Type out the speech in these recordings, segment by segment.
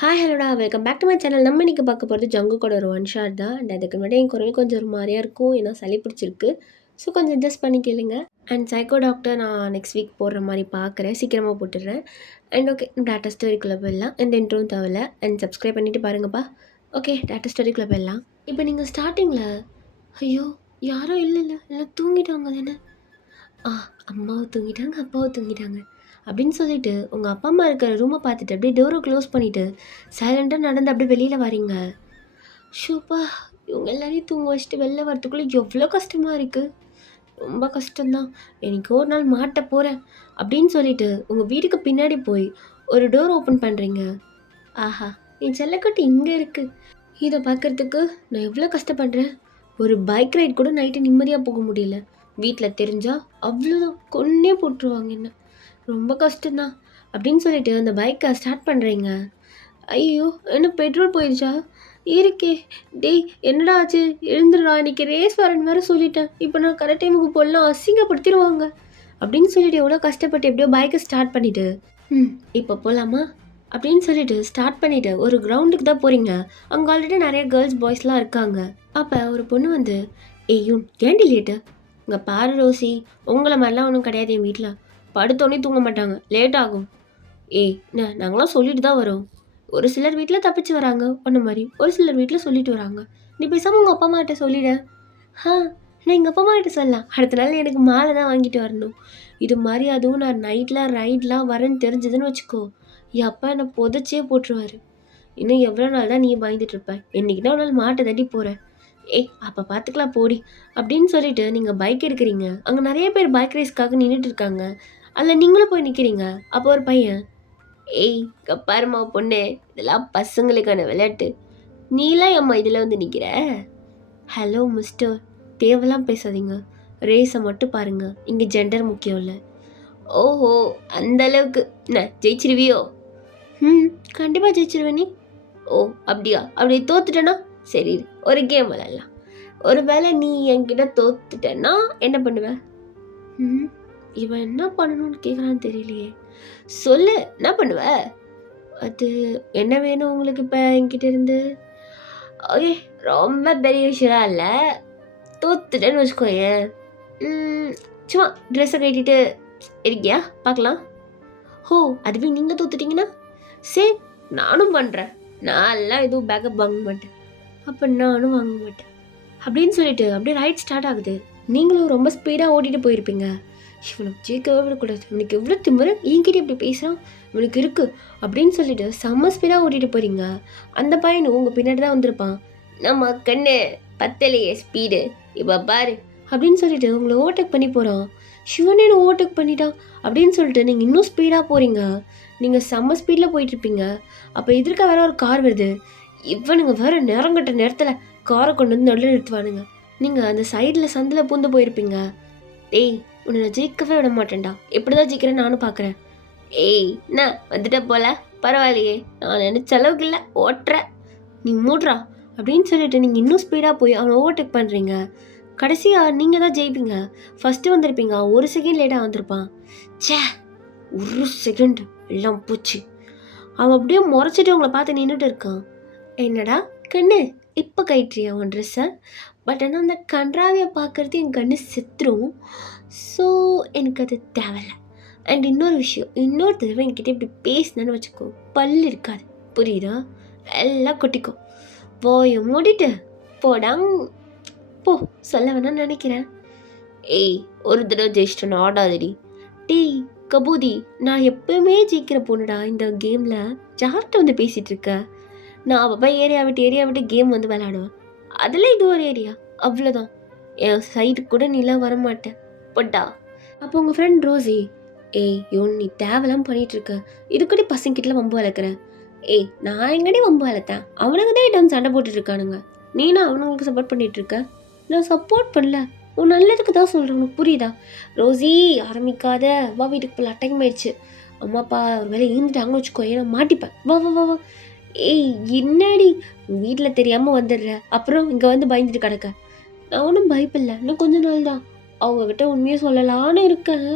Hi ஹலோடா welcome back to my channel. நம்ம இன்றைக்கி பார்க்க போகிறது ஜங்குக்கோட ஒரு ஒன் ஷாட் தான். அண்ட் அதுக்கு முன்னாடி என் குரல் கொஞ்சம் ஒரு மாதிரியாக இருக்கும், ஏன்னா சளி பிடிச்சிருக்கு. ஸோ கொஞ்சம் அட்ஜஸ்ட் பண்ணி கேளுங்க. அண்ட் சைக்கோ டாக்டர் நான் நெக்ஸ்ட் வீக் போடுற மாதிரி பார்க்குறேன், சீக்கிரமாக போட்டுடுறேன். அண்ட் ஓகே, டேட்டா ஸ்டோரிக்குள்ளே போயிடலாம். எந்த இன்ட்ரோவும் தேவையில்ல. அண்ட் சப்ஸ்கிரைப் பண்ணிவிட்டு பாருங்கப்பா. ஓகே, டேட்டா ஸ்டோரிக்குள்ளே போயிடலாம். இப்போ நீங்கள் ஸ்டார்டிங்கில் ஐயோ யாரும் இல்லை எல்லாம் தூங்கிட்டாங்க தானே, அம்மாவும் தூங்கிட்டாங்க அப்பாவும் தூங்கிட்டாங்க அப்படின்னு சொல்லிட்டு உங்கள் அப்பா அம்மா இருக்கிற ரூமை பார்த்துட்டு அப்படியே டோரை க்ளோஸ் பண்ணிவிட்டு சைலண்ட்டாக நடந்து அப்படியே வெளியில் வரீங்க. ஷூப்பா, இவங்க எல்லாரையும் தூங்க வச்சுட்டு வெளில வரத்துக்குள்ளே எவ்வளோ கஷ்டமாக இருக்குது. ரொம்ப கஷ்டம்தான். எனக்கு ஒரு நாள் மாட்ட போகிறேன் அப்படின்னு சொல்லிட்டு உங்கள் வீட்டுக்கு பின்னாடி போய் ஒரு டோர் ஓப்பன் பண்ணுறீங்க. ஆஹா, என் செல்லக்கட்டு இங்கே இருக்குது. இதை பார்க்குறதுக்கு நான் எவ்வளோ கஷ்டப்படுறேன். ஒரு பைக் ரைட் கூட நைட்டு நிம்மதியாக போக முடியல. வீட்டில் தெரிஞ்சால் அவ்வளோதான், கொன்னே போட்டுருவாங்க என்ன. ரொம்ப கஷ்டம்தான் அப்படின்னு சொல்லிட்டு அந்த பைக்கை ஸ்டார்ட் பண்ணுறீங்க. ஐயோ, என்ன பெட்ரோல் போயிடுச்சா? இருக்கே. டேய் என்னடா ஆச்சு, எழுந்துடுறா, இன்றைக்கி ரேஸ் வரேன்னு வேறு சொல்லிட்டேன். இப்போ நான் கரெக்ட் டைமுக்கு போடலாம், அசிங்கப்படுத்திடுவாங்க அப்படின்னு சொல்லிட்டு எவ்வளோ கஷ்டப்பட்டு எப்படியோ பைக்கை ஸ்டார்ட் பண்ணிவிட்டு இப்போ போகலாமா அப்படின்னு சொல்லிட்டு ஸ்டார்ட் பண்ணிவிட்டு ஒரு கிரவுண்டுக்கு தான் போகிறீங்க. அங்கே ஆல்ரெடி நிறைய கேர்ள்ஸ் பாய்ஸ்லாம் இருக்காங்க. அப்போ ஒரு பொண்ணு வந்து, ஏயும் ஏண்டி லேட்டு? இங்கே பாரு ரோசி, உங்களை மாதிரிலாம் ஒன்றும் கிடையாது. என் வீட்டில் படுத்தோடனே தூங்க மாட்டாங்க, லேட் ஆகும். நாங்களாம் சொல்லிட்டு தான் வரோம். ஒரு சிலர் வீட்டில் தப்பிச்சு வராங்க ஒன்று மாதிரி, ஒரு சிலர் வீட்டில் சொல்லிட்டு வராங்க. நீ பேசாமல் உங்கள் அப்பா அம்மா கிட்ட சொல்லிட. நான் எங்கள் அப்பா அம்மா கிட்ட சொல்லலாம். அடுத்த நாள் எனக்கு மாலை தான் வாங்கிட்டு வரணும். இது மாதிரி அதுவும் நான் நைட்டில் ரைட்லாம் வரேன்னு தெரிஞ்சதுன்னு வச்சுக்கோ, என் அப்பா என்னை புதைச்சே போட்டுருவார். இன்னும் எவ்வளோ நாள் தான் நீ பயந்துட்டு இருப்ப? என்றைக்குன்னா ஒரு நாள் மாட்டை தட்டி போகிறேன். அப்போ பார்த்துக்கலாம் போடி அப்படின்னு சொல்லிட்டு நீங்கள் பைக் எடுக்கிறீங்க. அங்கே நிறைய பேர் பைக் ரேஸ்க்காக நின்றுட்டு இருக்காங்க. அதில் நீங்களும் போய் நிற்கிறீங்க. அப்போ ஒரு பையன், கப்பாருமா பொண்ணு, இதெல்லாம் பசங்களுக்கான விளையாட்டு, நீலாம் அம்மா இதில் வந்து நிற்கிற? ஹலோ மிஸ்டர், தேவைலாம் பேசாதீங்க, ரேஸை மட்டும் பாருங்க, இங்கே ஜெண்டர் முக்கியம் இல்லை. ஓஹோ, அந்த அளவுக்கு என்ன ஜெயிச்சிருவியோ? கண்டிப்பாக ஜெயிச்சிருவேன். நீ அப்படியா? அப்படி தோத்துட்டேன்னா சரி, ஒரு கேம் விளையாடலாம். ஒரு வேளை நீ என்கிட்ட தோத்துட்டேன்னா என்ன பண்ணுவேன்? இவன் என்ன பண்ணணும்னு கேட்குறான்னு தெரியலையே. சொல்லு, என்ன பண்ணுவ? அது என்ன வேணும் உங்களுக்கு இப்போ என்கிட்ட இருந்து? ஓகே, ரொம்ப பெரிய விஷயம் இல்லை. தோத்துட்டேன்னு வச்சுக்கோயேன், சும்மா ட்ரெஸ்ஸை கட்டிட்டு இருக்கியா பார்க்கலாம். அதுவே நீங்கள் தோத்துட்டீங்கன்னா சரி, நானும் பண்ணுறேன். நான்லாம் எதுவும் பேக்கப் வாங்க மாட்டேன். அப்போ நானும் வாங்க மாட்டேன் அப்படின்னு சொல்லிட்டு அப்படியே ரைட் ஸ்டார்ட் ஆகுது. நீங்களும் ரொம்ப ஸ்பீடாக ஓட்டிகிட்டு போயிருப்பீங்க. இவனுக்கு ஜெயிக்கவே விடக்கூடாது, இவனுக்கு எவ்வளோ திமிரு, என்கிட்ட இப்படி பேசுகிறான், இவனுக்கு இருக்குது அப்படின்னு சொல்லிட்டு செம்ம ஸ்பீடாக ஓட்டிகிட்டு போகிறீங்க. அந்த பையனும் உங்கள் பின்னாடி தான் வந்திருப்பான். நம்ம கண்ணு பத்தலையே ஸ்பீடு, இப்போ பாரு அப்படின்னு சொல்லிட்டு உங்களை ஓவர்டேக் பண்ணி போகிறான். சிவனேன்னு ஓவர்டேக் பண்ணிட்டான் அப்படின்னு சொல்லிட்டு நீங்கள் இன்னும் ஸ்பீடாக போகிறீங்க. நீங்கள் செம்ம ஸ்பீடில் போயிட்டுருப்பீங்க. அப்போ எதிர்க்க வேற ஒரு கார் வருது. இவனுங்க வேறு நேரங்கட்ட நேரத்தில் காரை கொண்டு வந்து நடுவில் நிறுத்துவானுங்க. நீங்கள் அந்த சைடில் சந்தில் பூந்து போயிருப்பீங்க. உன்னை நான் ஜெயிக்கவே விட மாட்டேன்டா, எப்படி தான் ஜெயிக்கிறேன்னு நானும் பார்க்குறேன். என்ன வந்துட்ட போல, பரவாயில்லையே, நான் நினச்ச அளவுக்கு இல்லை, ஓட்டுற, நீ மூட்றா அப்படின்னு சொல்லிட்டு நீங்கள் இன்னும் ஸ்பீடாக போய் அவனை ஓவர்டேக் பண்ணுறீங்க. கடைசியாக நீங்கள் தான் ஜெயிப்பீங்க. ஃபஸ்ட்டு வந்திருப்பீங்க, ஒரு செகண்ட் லேட்டாக வந்திருப்பான். ஒரு செகண்ட் எல்லாம் போச்சு. அவன் அப்படியே முறைச்சிட்டு உங்களை பார்த்து நின்றுட்டு இருக்கான். என்னடா கண்ணு, இப்போ கயிற்றியா உன் ட்ரெஸ்ஸை? பட் ஆனால் அந்த கன்றாவியை பார்க்குறது என் கண்ணு செத்துரும். ஸோ எனக்கு அது தேவையில்லை. அண்ட் இன்னொரு விஷயம், இன்னொரு தடவை என்கிட்ட இப்படி பேசினேன்னு வச்சுக்கோ, பல் இருக்காது, புரியுதா? எல்லாம் கொட்டிக்கும். போய மூடிட்டு போடாங் போ, சொல்ல வேணாம்னு நினைக்கிறேன். ஒரு தடவை ஜெயிச்சிட்டோன்னு ஆடாதடி. கபூதி, நான் எப்பவுமே ஜெயிக்கிற பொண்ணுடா இந்த கேமில். யார்கிட்ட வந்து பேசிகிட்டு இருக்க? நான் அப்பப்போ ஏரியா விட்டு கேம் வந்து விளையாடுவேன். அதில் இது ஒரு ஏரியா, அவ்வளோதான். என் சைடுக்கு கூட நீலாம் வரமாட்டேன் பொட்டா. அப்போ உங்கள் ஃப்ரெண்ட் ரோசி, நீ தேவலாம் பண்ணிகிட்ருக்க, இதுக்கடி பசங்கிட்டலாம் வம்பு வளர்க்குறேன். நான் எங்கடி வம்பு வளர்த்தேன்? அவனுக்கு தான் இடம் சண்டை போட்டுட்ருக்கானுங்க, நீனா அவனுங்களுக்கு சப்போர்ட் பண்ணிகிட்ருக்க? நான் சப்போர்ட் பண்ணல, உன் நல்லதுக்கு தான் சொல்கிறேன், உனக்கு புரியுதா? ரோசி ஆரம்பிக்காத, வா வீட்டுக்கு போல, டைம் ஆயிடுச்சு. அம்மாப்பா ஒரு வேலை இருந்துட்டாங்கன்னு வச்சுக்கோ, ஏன்னா மாட்டிப்பேன். வா வா வா வா. என்னடி வீட்டில் தெரியாமல் வந்துடுற, அப்புறம் இங்கே வந்து பயந்துட்டு கிடக்க? நான் ஒன்றும் பயப்பில்லை, இன்னும் கொஞ்ச நாள் தான். அவங்கக்கிட்ட உண்மையை சொல்லலான்னு இருக்கேன்,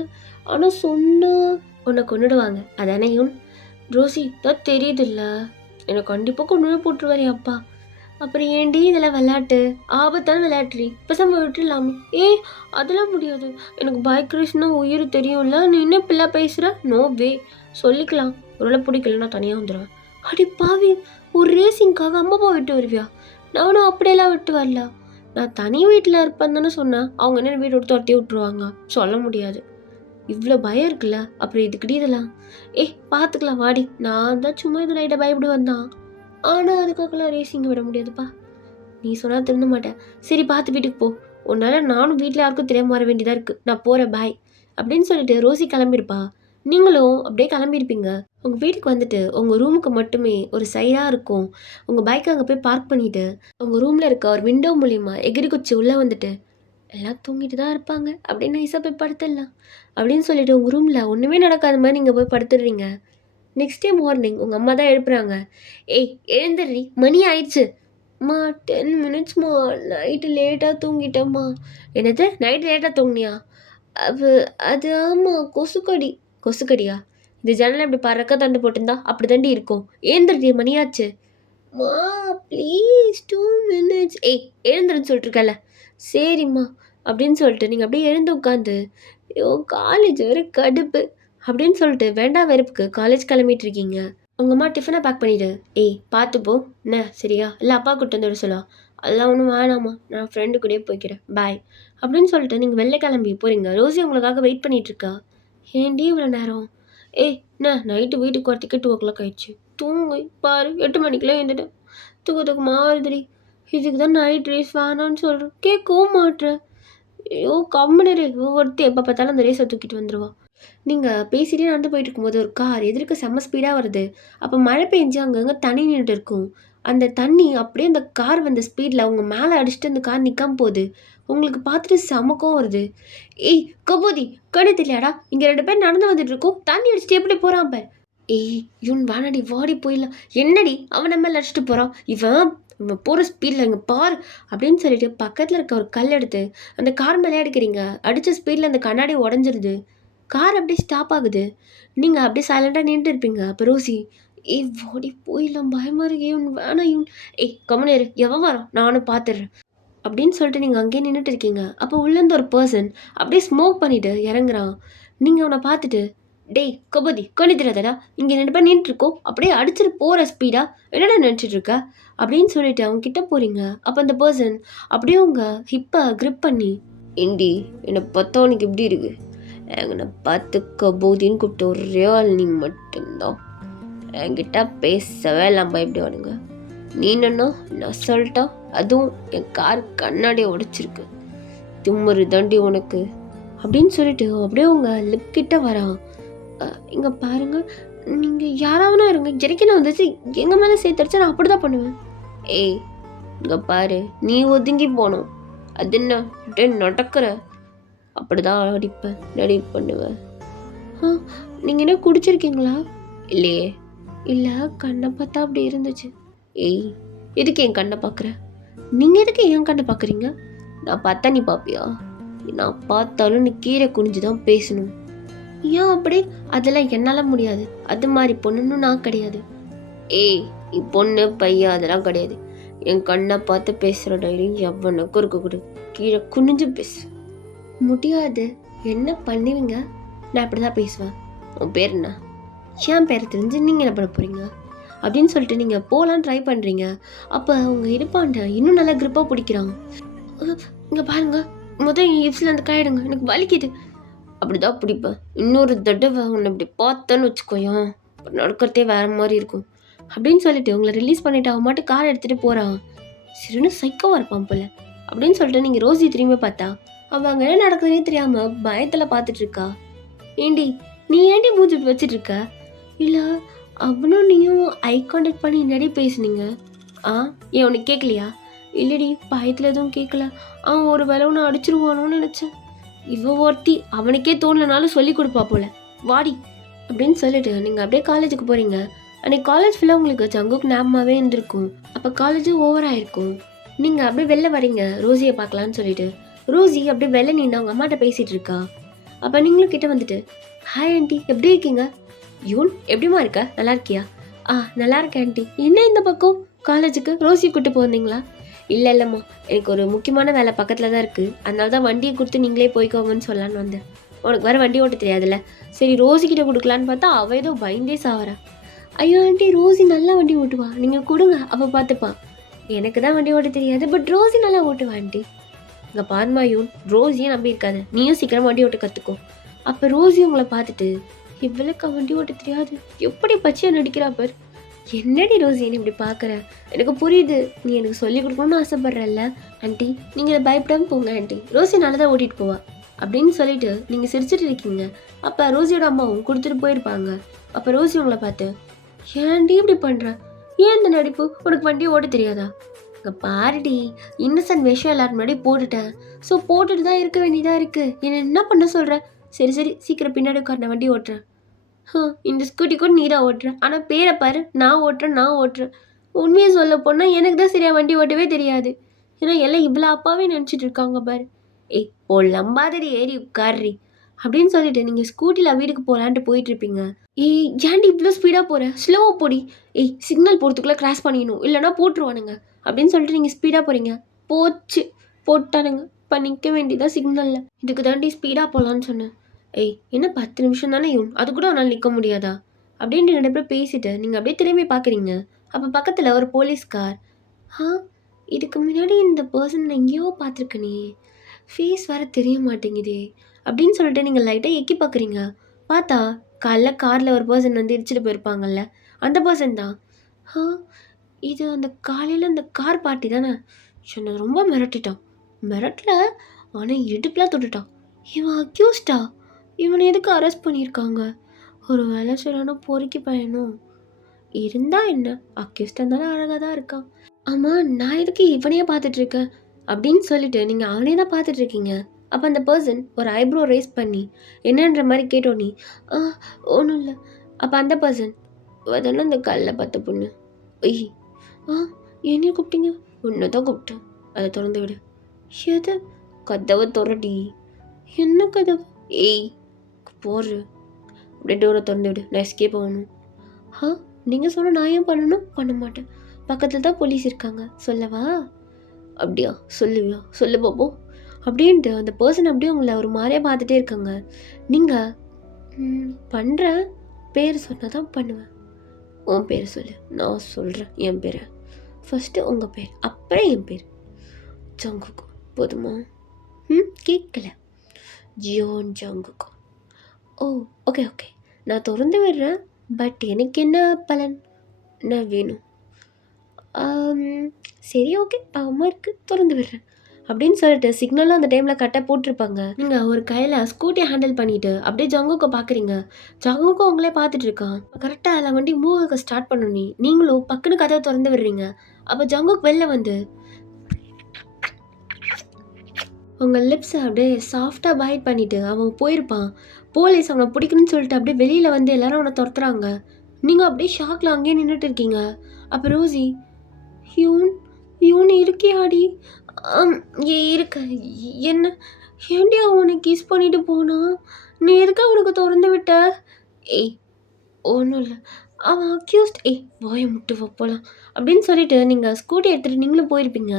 ஆனால் சொன்னால் உன்னை கொண்டுடுவாங்க, அதானே ரோசி? தான் தெரியுது இல்லை, என்னை கண்டிப்பாக கொண்டு போய் போட்டுருவாரு அப்பா. அப்புறம் ஏன்டி இதெல்லாம் விளையாட்டு, ஆபத்தான விளையாட்டுடி, பேசாம விட்டுடலாமே. அதெல்லாம் முடியாது, எனக்கு பைக் உயிர் தெரியும்ல, நீ என்ன இப்படிலாம் பேசுகிற? No way. சொல்லிக்கலாம், ஒருவேளை பிடிக்கலன்னா தனியாக வந்துடுவேன். அடி பாவி, ஒரு ரேசிங்காக அம்மா அப்பா விட்டு வருவியா? நானும் அப்படியெல்லாம் விட்டு வரல. நான் தனி வீட்டில் இருப்பேன்னு தானே சொன்னேன். அவங்க என்ன வீடு விட்டு துரத்தி விட்டுருவாங்க? சொல்ல முடியாது. இவ்வளோ பயம் இருக்குல்ல, அப்புறம் இதுக்கிட்டே இதெல்லாம். பார்த்துக்கலாம் வாடி. நான் தான் சும்மா இது லைட்டாக பயப்படுவேன் தான். ஆனால் அதுக்காகலாம் ரேசிங்க விட முடியாதுப்பா. நீ சொன்னால் திருந்த மாட்டேன். சரி பார்த்து வீட்டுக்கு போ. உன்னால் நானும் வீட்டில் யாருக்கும் தெரியாமல் வர வேண்டியதாக இருக்குது. நான் போகிறேன், பாய் அப்படின்னு சொல்லிட்டு ரோசி கிளம்பியிருப்பா. நீங்களும் அப்படியே கிளம்பியிருப்பீங்க. உங்கள் வீட்டுக்கு வந்துட்டு உங்கள் ரூமுக்கு மட்டுமே ஒரு சைடாக இருக்கும். உங்கள் பைக்கை அங்கே போய் பார்க் பண்ணிவிட்டு உங்கள் ரூமில் இருக்க ஒரு விண்டோ மூலிமா எகிரி குச்சி உள்ளே வந்துட்டு எல்லாம் தூங்கிட்டு தான் இருப்பாங்க அப்படின்னு நைஸாக போய் படுத்துடலாம் அப்படின்னு சொல்லிட்டு உங்கள் ரூமில் ஒன்றுமே நடக்காத மாதிரி நீங்கள் போய் படுத்துடுறீங்க. நெக்ஸ்ட் டே மார்னிங் உங்கள் அம்மா தான் எழுப்புறாங்க. எழுந்துடுறி, மணி ஆயிடுச்சு. அம்மா 10 மினிட்ஸ்மா, நைட்டு லேட்டாக தூங்கிட்டேம்மா. என்னது, நைட்டு லேட்டாக தூங்கினியா? அது ஆமாம், கொசுக்கடியா? இது ஜன்னல் இப்படி பறக்க தண்டு போட்டிருந்தா அப்படி தாண்டி இருக்கும். எழுந்துடுறி, மணியாச்சு. மா ப்ளீஸ் 2 மினிட்ஸ். எழுந்துருன்னு சொல்லிட்டுருக்கல. சரிம்மா அப்படின்னு சொல்லிட்டு நீங்கள் அப்படியே எழுந்து உட்காந்து காலேஜ் வேறு கடுப்பு அப்படின்னு சொல்லிட்டு வேண்டாம் வெறுப்புக்கு காலேஜ் கிளம்பிட்டு இருக்கீங்க. உங்கள் அம்மா டிஃபனை பேக் பண்ணிவிடு. பார்த்துப்போ என்ன, சரியா? இல்லை அப்பா கூட்டு வந்து சொல்லலாம். அதெல்லாம் ஒன்றும் வேணாம்மா, நான் ஃப்ரெண்டு கூடயே போய்க்கிறேன், பாய் அப்படின்னு சொல்லிட்டு நீங்கள் வெளில கிளம்பி போகிறீங்க. ரோசி உங்களுக்காக வெயிட் பண்ணிகிட்ருக்கா. ஏன்டி இவ்வளோ நேரம்? என்ன நைட்டு வீட்டுக்கு வரத்துக்கே 2 o'clock ஆயிடுச்சு. தூங்கு பாரு, 8 மணிக்கெலாம் எழுந்துட்டேன். தூக்கத்துக்கு மாறுதுடி. இதுக்கு தான் நைட் ரேஸ் வேணான்னு சொல்கிறேன், கேட்கவும் மாட்டுறேன். கம்முனரு. ஒருத்தி எப்போ பார்த்தாலும் அந்த ரேஸை தூக்கிட்டு வந்துடுவா. நீங்கள் பேசிகிட்டே நடந்து போயிட்டு இருக்கும்போது ஒரு கார் எதிர்க்க செம்ம ஸ்பீடாக வருது. அப்போ மழை பெஞ்சு அங்கங்கே தண்ணி நின்றுட்டு இருக்கும். அந்த தண்ணி அப்படியே அந்த கார் வந்த ஸ்பீடில் அவங்க மேலே அடிச்சுட்டு அந்த கார் நிற்காம போகுது. உங்களுக்கு பார்த்துட்டு செமக்கம் வருது. கபோதி கண்ணு தெரியாடா, இங்கே 2 பேர் நடந்து வந்துட்டு இருக்கோம், தண்ணி அடிச்சுட்டு எப்படி போகிறான் பார். இவன் வேணாடி, வாடி போயிடலாம். என்னடி அவன் நம்ம மேலே அடிச்சுட்டு போகிறான், இவன் போகிற ஸ்பீடில் இங்கே பார் அப்படின்னு சொல்லிட்டு பக்கத்தில் இருக்க ஒரு கல் எடுத்து அந்த கார் மேலே எடுக்கிறீங்க. அடித்த ஸ்பீடில் அந்த கண்ணாடி உடஞ்சிருது. கார் அப்படியே ஸ்டாப் ஆகுது. நீங்கள் அப்படியே சைலண்டாக நின்றுட்டு இருப்பீங்க. அப்போ ரோசி, வாடி போயிடலாம், பயமாக இருக்கு, இவன் வேணாம், இவன் கம்முனேரு, எவன் வரோம் நானும் பார்த்துடுறேன் அப்படின்னு சொல்லிட்டு நீங்கள் அங்கேயே நின்றுட்டு இருக்கீங்க. அப்போ உள்ளேருந்து ஒரு பர்சன் அப்படியே ஸ்மோக் பண்ணிவிட்டு இறங்குறான். நீங்கள் அவனை பார்த்துட்டு, கபதி கொண்டு தெரியாதடா, இங்கே 2 பேர் நின்றுருக்கோம், அப்படியே அடிச்சுட்டு போகிற ஸ்பீடாக என்னடா நினச்சிட்டு இருக்க அப்படின்னு சொல்லிட்டு அவங்க கிட்ட போகிறீங்க. அப்போ அந்த பர்சன் அப்படியே உங்கள் ஹிப்பை க்ரிப் பண்ணி, இண்டி என்னை பார்த்தவனுக்கு இப்படி இருக்கு, எங்களை பார்த்து கபோதின்னு கூப்பிட்டு ஒரே ஆள் நீ மட்டும்தான். என்கிட்ட பேசவே எல்லாம் பயப்படுவானுங்க. நீ என்னன்னா நான் சொல்லிட்டா, அதுவும் என் கார் கண்ணாடியை உடைச்சிருக்கு, தும்முறு தாண்டி உனக்கு அப்படின்னு சொல்லிட்டு அப்படியே உங்கள் லிப் கிட்ட வரான். இங்கே பாருங்க, நீங்கள் யாராவனா இருங்க, எனக்கு நான் வந்துச்சு எங்கள் மேலே சேர்த்துருச்சு, நான் அப்படி தான் பண்ணுவேன். இங்கே பாரு, நீ ஒதுங்கி போகணும், அது என்ன அப்படியே நடக்கிற, அப்படிதான் அடிப்பேன், நடி பண்ணுவேன். நீங்கள் என்ன குடிச்சிருக்கீங்களா? இல்லையே. இல்லை, கண்ணை பார்த்தா அப்படி இருந்துச்சு. எதுக்கு என் கண்ணை பார்க்குற? நீங்கள் எதுக்கு என் கண்ணை பார்க்குறீங்க? நான் பார்த்தா நீ பார்ப்பியா? நான் பார்த்தாலும் நீ கீரை குனிஞ்சு தான் பேசணும். ஏன் அப்படி? அதெல்லாம் என்னால் முடியாது, அது மாதிரி பொண்ணுன்னு நான் கிடையாது. நீ பொண்ணு பையன் அதெல்லாம் கிடையாது. என் கண்ணை பார்த்து பேசுகிற டைரி எவனுக்கும் இருக்கக்கூடாது, கீழே குனிஞ்சு பேசு. முடியாது. என்ன பண்ணுவீங்க? நான் இப்படி தான் பேசுவேன். உன் பேர் என்ன? என் பேரை தெரிஞ்சு நீங்கள் என்ன பண்ண போகிறீங்க அப்படின்னு சொல்லிட்டு நீங்கள் போகலான்னு ட்ரை பண்ணுறீங்க. அப்போ உங்கள் இடுப்பாண்ட இன்னும் நல்லா க்ரிப்பாக பிடிக்கிறாங்க. இங்கே பாருங்க, முதல் இப்ஸில் அந்த கையிடுங்க, எனக்கு வலிக்குது. அப்படி தான் பிடிப்பேன். இன்னொரு தடவை உன்னை இப்படி பார்த்தேன்னு வச்சுக்கோயேன், நடக்கிறதே வேறு மாதிரி இருக்கும் அப்படின்னு சொல்லிட்டு உங்களை ரிலீஸ் பண்ணிவிட்டு அவன் மட்டும் கார் எடுத்துகிட்டு போகிறான். சரின்னு சைக்கோவாக இருப்பான் போல அப்படின்னு சொல்லிட்டு நீங்கள் ரோசி திரும்பி பார்த்தா அவள் அங்கே என்ன நடக்குதுன்னே தெரியாமல் பயத்தில் பார்த்துட்ருக்கா. நீ ஏண்டி மூஞ்சி வச்சுட்டு இருக்க? இல்லை, அவனும் நீயும் ஐ கான்டாக்ட் பண்ணி என்னடி பேசுனீங்க? ஏன் உனக்கு கேட்கலையா? இல்லடி, பயத்தில் எதுவும் கேட்கல. அவன் ஒரு வேலை ஒன்று அடிச்சிருவானோன்னு நினச்சேன். இவ ஒருத்தி அவனுக்கே தோணலனாலும் சொல்லி கொடுப்பா போல, வாடி அப்படின்னு சொல்லிட்டு நீங்கள் அப்படியே காலேஜுக்கு போகிறீங்க. அன்றைக்கி காலேஜ் ஃபுல்லாக உங்களுக்கு ஜங்குக்கு ஞாபகமாகவே இருந்திருக்கும். அப்போ காலேஜும் ஓவராக இருக்கும். நீங்கள் அப்படியே வெளில வரீங்க ரோசியை பார்க்கலான்னு சொல்லிட்டு. ரோசி அப்படியே வெளில நின்று அவங்க அம்மாட்ட பேசிகிட்டு இருக்கா. அப்போ நீங்களும் கிட்ட வந்துட்டு, ஹாய் ஆண்டி, எப்படி இருக்கீங்க? யூன் எப்படிமா இருக்க, நல்லா இருக்கியா? நல்லா இருக்கேன் ஆண்டி. என்ன இந்த பக்கம் காலேஜுக்கு ரோசி கூட்டு போனீங்களா? இல்லைம்மா, எனக்கு ஒரு முக்கியமான வேலை பக்கத்தில் தான் இருக்குது. அதனால தான் வண்டியை கொடுத்து நீங்களே போய்க்கோங்கன்னு சொல்லலான்னு வந்தேன். உனக்கு வேறு வண்டி ஓட்ட தெரியாதுல்ல, சரி ரோசிக்கிட்ட கொடுக்கலான்னு பார்த்தா அவள் ஏதோ பயந்தே சாவறா. ஐயோ ஆண்டி, ரோசி நல்லா வண்டி ஓட்டுவா, நீங்கள் கொடுங்க, அவள் பார்த்துப்பா. எனக்கு தான் வண்டி ஓட்ட தெரியாது, பட் ரோசி நல்லா ஓட்டுவா ஆண்டி. இங்கே பாருமாயும், ரோசியை நம்பி இருக்காது, நீயும் சீக்கிரம் வண்டி ஓட்ட கற்றுக்கோ. அப்போ ரோசி உங்களை பார்த்துட்டு, இவளுக்கு வண்டி ஓட்ட தெரியாது, எப்படி பச்சையாக நடிக்கிறா பார். என்னடி ரோசி என்ன இப்படி பார்க்குற? எனக்கு புரியுது, நீ எனக்கு சொல்லிக் கொடுக்கணும்னு ஆசைப்பட்றல்ல. ஆண்டி நீங்கள் பயப்படாமல் போங்க ஆண்டி, ரோசி நல்லா தான் ஓட்டிகிட்டு போவா அப்படின்னு சொல்லிட்டு நீங்கள் சிரிச்சிட்டு இருக்கீங்க. அப்போ ரோசியோட அம்மாவும் கொடுத்துட்டு போயிருப்பாங்க. அப்போ ரோசி உங்களை பார்த்து, ஏன்டி இப்படி பண்ணுற? ஏன் இந்த நடிப்பு? உனக்கு வண்டி ஓட்ட தெரியாதா? இங்கே பாருடி, இன்னசென்ட் விஷயம் எல்லாரும் முன்னாடி போட்டுட்டேன். ஸோ போட்டுட்டு தான் இருக்க வேண்டியதாக இருக்குது. என்ன பண்ண சொல்கிற? சரி சரி, சீக்கிரம் பின்னாடி உட்கார், நான் வண்டி ஓட்டுறேன். இந்த ஸ்கூட்டி கூட நீ தான் ஓட்டுற, ஆனால் பேரை பாரு, நான் ஓட்டுறேன். உண்மையை சொல்ல போனால் எனக்கு தான் சரியாக வண்டி ஓட்டவே தெரியாது. ஏன்னா எல்லாம் இவ்வளோ அப்பாவே நினச்சிட்டு இருக்காங்க பாரு. ஏய் லம்பாதடி, ஏறி உட்கார்றி அப்படின்னு சொல்லிட்டு நீங்கள் ஸ்கூட்டியில் வீட்டுக்கு போகலான்ட்டு போயிட்டுருப்பீங்க. ஏய் ஏன்டி இவ்வளோ ஸ்பீடாக போகிற? ஸ்லோவாக போடி. ஏய் சிக்னல் போகிறதுக்குள்ளே கிராஸ் பண்ணிடணும், இல்லைனா போட்டுருவானுங்க அப்படின்னு சொல்லிட்டு நீங்கள் ஸ்பீடாக போகிறீங்க. போச்சு, போட்டானுங்க. இப்போ நிற்க வேண்டியதாக சிக்னலில். இதுக்கு தாண்டி ஸ்பீடாக போகலான்னு சொன்னேன். ஏய் என்ன 10 நிமிஷம் தானே அது கூட அவனால் நிற்க முடியாதா அப்படின்ட்டு 2 பேர் பேசிட்டு நீங்கள் அப்படியே திரும்பி பார்க்குறீங்க. அப்போ பக்கத்தில் ஒரு போலீஸ்கார், இதுக்கு முன்னாடி இந்த பர்சன் நான் எங்கேயோ பார்த்துருக்கனே, ஃபேஸ் வேறு தெரிய மாட்டேங்குதே அப்படின்னு சொல்லிட்டு நீங்கள் லைட்டாக எக்கி பார்க்குறீங்க. பார்த்தா காலைல காரில் ஒரு பர்சன் வந்து இடிச்சிட்டு போயிருப்பாங்கல்ல, அந்த பர்சன் தான். இது அந்த காலையில் அந்த கார் பார்ட்டி தானே? சொன்ன ரொம்ப மிரட்டிட்டான். மிரட்டல, ஆனால் இடுப்புலாம் தொட்டுட்டான். இவன் அக்யூஸ்டா? இவனை எதுக்கு அரெஸ்ட் பண்ணியிருக்காங்க? ஒரு வேலை சொல்லணும், பொறுக்கி பையனும் இருந்தா என்ன, அக்யூஸ்டாக இருந்தாலும் அழகாக தான் இருக்கான். ஆமாம், நான் எதுக்கு இவனையே பார்த்துட்ருக்கேன் அப்படின்னு சொல்லிட்டு நீங்கள் அவனே தான் பார்த்துட்ருக்கீங்க. அப்போ அந்த பர்சன் ஒரு ஐப்ரோ ரேஸ் பண்ணி என்னன்ற மாதிரி கேட்டோன்னே, ஒன்றும் இல்லை. அப்போ அந்த பர்சன், அதெல்லாம் அந்த கல்லில் பார்த்த பொண்ணு. ஐய் என்னைய கூப்பிட்டீங்க? ஒன்று தான் கூப்பிட்டேன், அதை திறந்து விடு. எது? கதவை திறடி. என்ன கதவு? ஏய் போடுற, அப்படியே டோரை திறந்து விடு, நான் எஸ்கேப் ஆகணும். நீங்கள் சொன்ன நான் ஏன் பண்ணணும்? பண்ண மாட்டேன், பக்கத்தில் தான் போலீஸ் இருக்காங்க, சொல்லவா? அப்படியா, சொல்லுவியா? சொல்லு பாப்போம் அப்படின்ட்டு அந்த பர்சன் அப்படியே உங்களை ஒரு மாதிரியாக பார்த்துட்டே இருக்காங்க. நீங்கள் பண்ணுற பேர் சொன்னால் தான் பண்ணுவேன். உன் பேர் சொல்லு. நான் சொல்கிறேன் என் பேரை. ஃபஸ்ட்டு உங்கள் பேர், அப்புறம் என் பேர். ஜங்குக்கு போதுமா? கேட்கல. ஜியோன் ஜங்குக்கு. ஓ ஓகே ஓகே, நான் திறந்து விடுறேன், பட் எனக்கு என்ன பலன்? என்ன வேணும்? சரி ஓகே, பாவமாக இருக்குது, திறந்து விடுறேன் அப்படின்னு சொல்லிட்டு சிக்னலும் அந்த டைமில் கரெக்டாக போட்டிருப்பாங்க. நீங்கள் ஒரு கையில் ஸ்கூட்டியை ஹேண்டில் பண்ணிவிட்டு அப்படியே ஜங்குக்கை பார்க்குறீங்க. ஜங்குக்கும் அவங்களே பார்த்துட்டு இருக்கான். கரெக்டாக அதில் வண்டி மூவ் ஆக ஸ்டார்ட் பண்ணி நீங்களும் பக்குன்னு கதவை திறந்து விடுறீங்க. அப்போ ஜங்குக்கு வெளில வந்து உங்கள் லிப்ஸை அப்படியே சாஃப்டாக பைட் பண்ணிவிட்டு அவன் போயிருப்பான். போலீஸ் அவனை பிடிக்கணும்னு சொல்லிட்டு அப்படியே வெளியில் வந்து எல்லாரும் அவனை துரத்துறாங்க. நீங்கள் அப்படியே ஷாக்கில் அங்கேயே நின்றுட்டு இருக்கீங்க. அப்போ ரோசி, இவன் இருக்கியாடி? இருக்க. என்ன ஏண்டி அவனை கிஸ் பண்ணிட்டு போனா? நீ எதுக்கு அவனுக்கு திறந்து விட்ட? ஏய் ஒன்றும் இல்லை, அவன் அக்யூஸ்ட். வாயை முட்டு போகலாம் அப்படின்னு சொல்லிட்டு நீங்கள் ஸ்கூட்டி எடுத்துகிட்டு நீங்களும் போயிருப்பீங்க.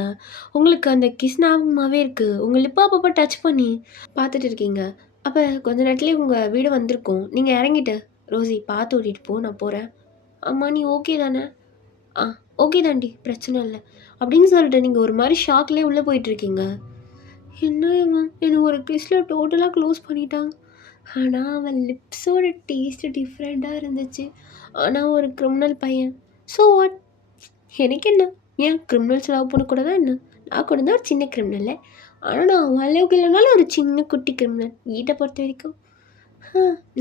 உங்களுக்கு அந்த கிஸ் ஞாபகமாகவே இருக்குது. உங்கள் லிப்பா அப்பப்போ டச் பண்ணி பார்த்துட்டு இருக்கீங்க. அப்போ கொஞ்ச நேரத்துலேயே உங்கள் வீடு வந்திருக்கும். நீங்கள் இறங்கிட்டு, ரோசி பார்த்து ஓட்டிகிட்டு போ, நான் போகிறேன். அம்மா நீ ஓகே தானே? ஓகே தாண்டி, பிரச்சனை இல்லை அப்படின்னு சொல்லிட்டு நீங்கள் ஒரு மாதிரி ஷாக்லேயே உள்ளே போயிட்டுருக்கீங்க. என்ன இவன் என்னை ஒரு கிஸ்ஸில் டோட்டலாக க்ளோஸ் பண்ணிட்டான். ஆனால் அவன் லிப்ஸோட டேஸ்ட்டு டிஃப்ரெண்ட்டாக இருந்துச்சு. ஆனால் ஒரு கிரிமினல் பையன். ஸோ வாட், எனக்கு என்ன? ஏன் கிரிமினல்ஸ் லவ் பண்ணக்கூட தான் என்ன? நான் கூட தான் ஒரு சின்ன கிரிமினல். ஆனால் நான் அவன் அளவுக்கு இல்லைனாலும் ஒரு சின்ன குட்டி கிரிமினல். வீட்டை பொறுத்த வரைக்கும்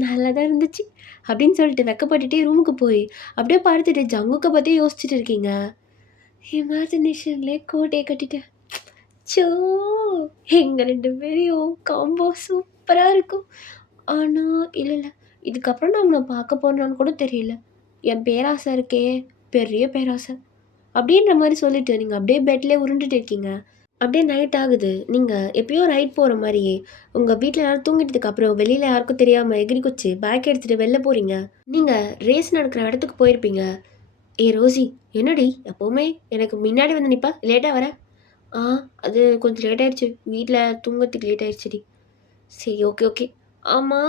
நல்லா தான் இருந்துச்சு அப்படின்னு சொல்லிட்டு வெக்கப்பட்டுட்டே ரூமுக்கு போய் அப்படியே படுத்துட்டு ஜங்குக்கை பற்றி யோசிச்சுட்டு இருக்கீங்க. இமேஜினேஷன்லேயே கோட்டையை கட்டிட்டேன். சோ எங்கள் 2 பேரையும் காம்போ சூப்பராக இருக்கும். ஆனால் இல்லை, இதுக்கப்புறம் நான் அவனை பார்க்க போகிறான்னு கூட தெரியல. என் பேராசை இருக்கே, பெரிய பேராசை அப்படின்ற மாதிரி சொல்லிட்டு நீங்கள் அப்படியே பெட்லேயே உருண்டுட்டு இருக்கீங்க. அப்படியே நைட் ஆகுது. நீங்கள் எப்பயோ ரைட் போகிற மாதிரியே உங்கள் வீட்டில் யாரும் தூங்கிட்டதுக்கு அப்புறம் வெளியில் யாருக்கும் தெரியாமல் எகிரி குச்சி பேக் எடுத்துகிட்டு வெளில போகிறீங்க. நீங்கள் ரேஸ் நடக்கிற இடத்துக்கு போயிருப்பீங்க. ரோசி, என்னடி எப்போவுமே எனக்கு முன்னாடி வந்து நிப்ப, லேட்டா வர? ஆ, அது கொஞ்சம் லேட் ஆயிடுச்சு. வீட்ல தூங்கறதுக்கு லேட் ஆயிடுச்சுடி. சரி, ஓகே, ஓகே. ஆமா,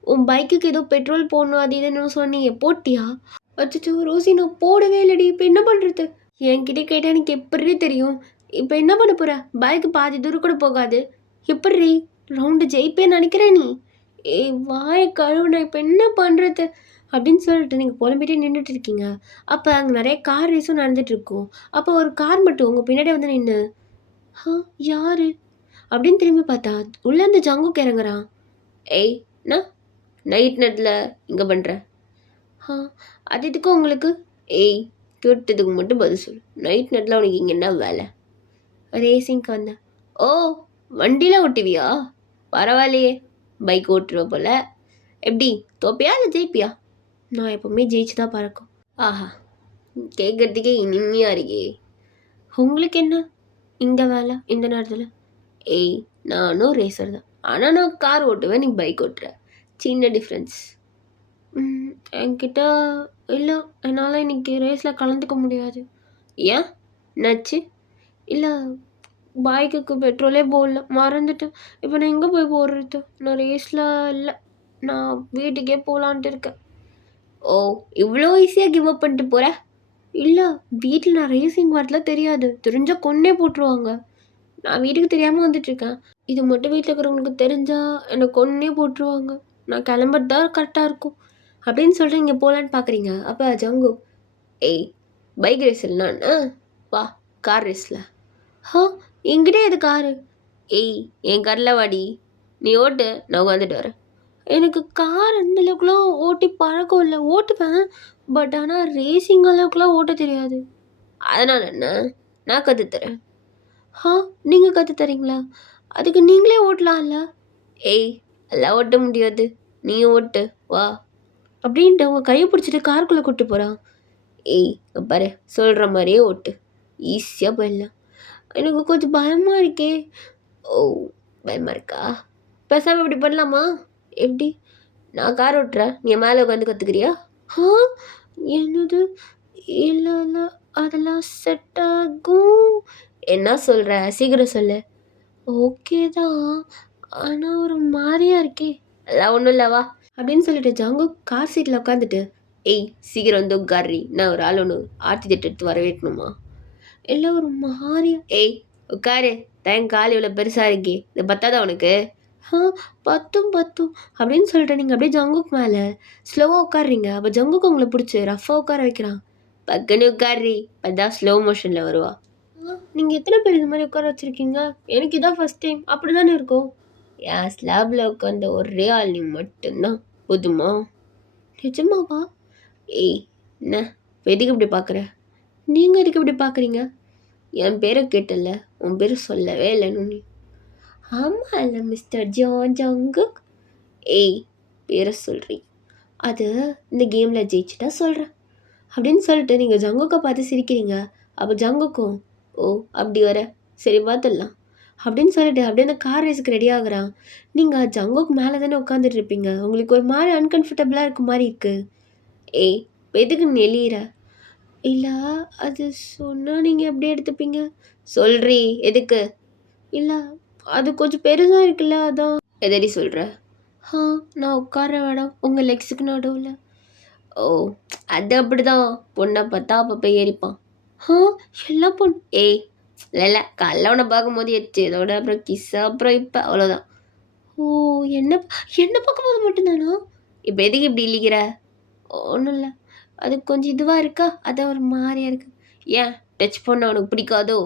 உன் பைக்குக்கு ஏதோ பெட்ரோல் போடணும் அது இதுன்னு சொன்னியே, போட்டியா? அச்சச்சோ! ரோசி நான் போடவே இல்லடி. இப்ப என்ன பண்றது? என்கிட்ட கேட்டா எனக்கு எப்புட்ரி தெரியும்? இப்ப என்ன பண்ண போற? பைக் பாதி தூரம் கூட போகாது. எப்புட்ரி? ரவுண்டு ஜெயிப்பேன்னு நெனைக்கிற நீ? வாய கழுவு, நான் இப்ப என்ன பண்றது? அப்படின்னு சொல்லிட்டு நீங்க புலம்பிட்டே நின்னுட்டு இருக்கீங்க. அப்ப அங்க நெறைய கார் ரேஸும் நடந்துட்டு இருக்கும். அப்ப ஒரு கார் மட்டும் உங்க பின்னாடி வந்து நின்னு, "ஹா, யாரு?" அப்படின்னு திரும்பி பார்த்தா, உள்ளேருந்து ஜங்குக் இறங்குறான். "ஏய், என்ன? நைட் நேரத்துல இங்க பண்ற?" "ஆ, அது எதுக்கு உங்களுக்கு?" "ஏய், கேட்டதுக்கு மட்டும் பதில் சொல்லு. நைட் நேரத்துல உனக்கு இங்க என்ன வேலை?" "ரேசிங்க்கு வந்தேன்." "ஓ, வண்டிலாம் ஓட்டுவியா? பரவாயில்லையே, பைக் ஓட்டுருவ போல. எப்படி, தோப்பியா இல்ல ஜெயிப்பியா?" "நான் எப்பவுமே ஜெயிச்சு தான் பழக்கம்." "ஆஹா, கேட்கறதுக்கே இனிமையா இருக்கே. உங்களுக்கு என்ன இங்க வேலை இந்த நேரத்துல?" "ஏய், நானும் ரேசர் தான். ஆனா நான் கார் ஓட்டுவேன், நீ பைக் ஓட்டுற. சின்ன டிஃப்ரென்ஸ்." என்கிட்ட இல்ல. என்னால இன்னைக்கு ரேஸ்ல கலந்துக்க முடியாது." "ஏன்? என்னாச்சு?" "இல்ல, பைக்குக்கு பெட்ரோலே போடல. மறந்துட்டேன். இப்ப நான் எங்க போய் போடுறது? நான் ரேஸ்ல இல்ல. நான் வீட்டுக்கே போலான்ட்டு இருக்கேன்." "ஓ, இவ்ளோ ஈஸியா கிவ் அப் பண்ணிட்டு போற?" "இல்ல, வீட்ல நான் ரேசிங் வரதுலாம் தெரியாது. தெரிஞ்சா கொன்னே போட்டுருவாங்க. நான் வீட்டுக்கு தெரியாம வந்துட்டுருக்கேன். இது மட்டும் வீட்ல இருக்கிறவங்களுக்கு தெரிஞ்சா என்ன கொன்னே போட்டுருவாங்க. நான் கிளம்புறது தான் கரெக்ட்டா இருக்கும்." அப்படின்னு சொல்லிட்டு நீங்க போலான்னு பார்க்குறீங்க. அப்ப ஜங்கு, "ஏய், பைக் ரேஸ் இல்லன்னா வா, கார் ரேஸ்ல." "ஹா, என்கிட்ட எது காரு?" "ஏய், என் கார்ல வாடி. நீ ஓட்டு, நான் உட்காந்துட்டு வரேன்." எனக்கு கார் அந்த அளவுக்குலாம் ஓட்டி பழக்கம் இல்ல. ஓட்டுவேன். பட் ஆனா ரேசிங் அளவுக்குலாம் ஓட்டத் தெரியாது. "அதனால என்ன? நான் கத்துத் தரேன்." "ஹா, நீங்க கத்து தரீங்களா? அதுக்கு நீங்களே ஓட்டலாம்ல." "ஏய், அதெல்லாம் ஓட்ட முடியாது. நீயும் ஓட்டு, வா." அப்படின்ட்டு அவங்க கைய பிடிச்சிட்டு காருக்குள்ள கூட்டு போறான். "ஏய், இங்க பாரு, சொல்ற மாதிரியே ஓட்டு. ஈஸியா போயிடலாம்." எனக்கு கொஞ்சம் பயமா இருக்கே. "ஓ, பயமா இருக்கா? பேசாம இப்படி பண்ணலாமா?" "எப்படி?" "நான் கார் ஓட்டுறேன். நீ என் மேல உட்காந்து கத்துக்கிறியா?" "ஆ, என்னது? இல்ல, இல்ல, அதெல்லாம் செட் ஆகும்." "என்ன சொல்ற? சீக்கிரம் சொல்லு." "ஓகே தான். ஆனா ஒரு மாரியா இருக்கே." "அதெல்லாம் ஒண்ணும் இல்ல, வா." அப்படின்னு சொல்லிட்டு ஜங்குக் கார் சீட்ல உட்காந்துட்டு, "ஏய், சீக்கிரம் வந்து உட்கார்றி. நான் ஒரு ஆள் ஒண்ணு ஆர்த்தி தட்டு எடுத்து வரவேற்கணுமா?" "இல்ல, ஒரு மாரியா." "ஏய், உட்காரு. தான் கால் இவ்வளோ பெருசா இருக்கே. இது பத்தாதா உனக்கு?" "ஆ, பத்தும், பத்தும்." அப்படின்னு சொல்லிட்டு நீங்க அப்படியே ஜங்குக் மேல ஸ்லோவா உட்கார்றீங்க. அப்ப ஜங்குக் உங்கள புடிச்சு ரஃப்பா உட்கார வைக்கிறான். "பக்குன்னு உட்கார்றி. அப்பதான் ஸ்லோ மோஷன்ல வருவா." "நீங்க எத்தன பேர் இது மாரி உட்கார வச்சிருக்கீங்க? எனக்கு இதான் ஃபர்ஸ்ட் டைம்." "அப்படிதானே இருக்கும்." "என் ஸ்லாப்ல உட்காந்த ஒரே ஆள் நீ மட்டும் தான். போதுமா?" "நிஜமாவா?" "ஏய், என்ன? இப்ப எதுக்கு இப்படி பார்க்குற?" "நீங்க எதுக்கு இப்படி பார்க்குறீங்க?" "என் பேரை கேட்டல்ல, உன் பேரு சொல்லவே இல்லன்னு நீ." "ஆமால்ல மிஸ்டர் ஜான் ஜங்குக்." "ஏய், பேரை சொல்றி." "அது இந்த கேம்ல ஜெயிச்சுட்டா சொல்றேன்." அப்படின்னு சொல்லிட்டு நீங்க ஜங்குக்க பார்த்து சிரிக்கிறீங்க. அப்ப ஜங்குக்கும், "ஓ, அப்படி வர. சரி பார்த்துடலாம்." அப்படின்னு சொல்லிட்டு அப்படியே அந்த கார் ரேஸுக்கு ரெடி ஆகுறான். நீங்க ஜங்குக் மேல தானே உட்காந்துட்டு இருப்பீங்க. உங்களுக்கு ஒரு மாரி அன்கம்ஃபர்டபுளா இருக்க மாரி இருக்கு. "ஏய், இப்ப எதுக்கு நெளியிற?" "இல்ல, அது சொன்னா நீங்க எப்படி எடுத்துப்பீங்க?" "சொல்றி, எதுக்கு?" "இல்ல, அது கொஞ்சம் பெருசா இருக்குல்ல, அதான்." "எதடி சொல்ற?" "ஆ, நான் உட்கார்ற இடம் உங்க லெக்ஸுக்கு நடுவுல." "ஓ, அது அப்படிதான். பொண்ண பார்த்தா அப்பப்ப ஏறிப்பான்." "ஆ, எல்லா பொண்ணு." "ஏய், இல்ல, காலைல உன்ன பார்க்கும்போது எச்சு. இதோட அப்புறம் கிஸ்ஸு, அப்புறம் இப்ப அவ்வளோதான்." "ஓ, என்ன என்ன பார்க்கும்போது மட்டும் தானா?" "இப்ப எதுக்கு இப்படி இழிக்கிற?" "ஒண்ணும் இல்ல. அது கொஞ்சம் இதுவா இருக்கா, அதான் ஒரு மாரியா இருக்கு." "ஏன், டச் பண்ணா உனக்கு பிடிக்காதோ?"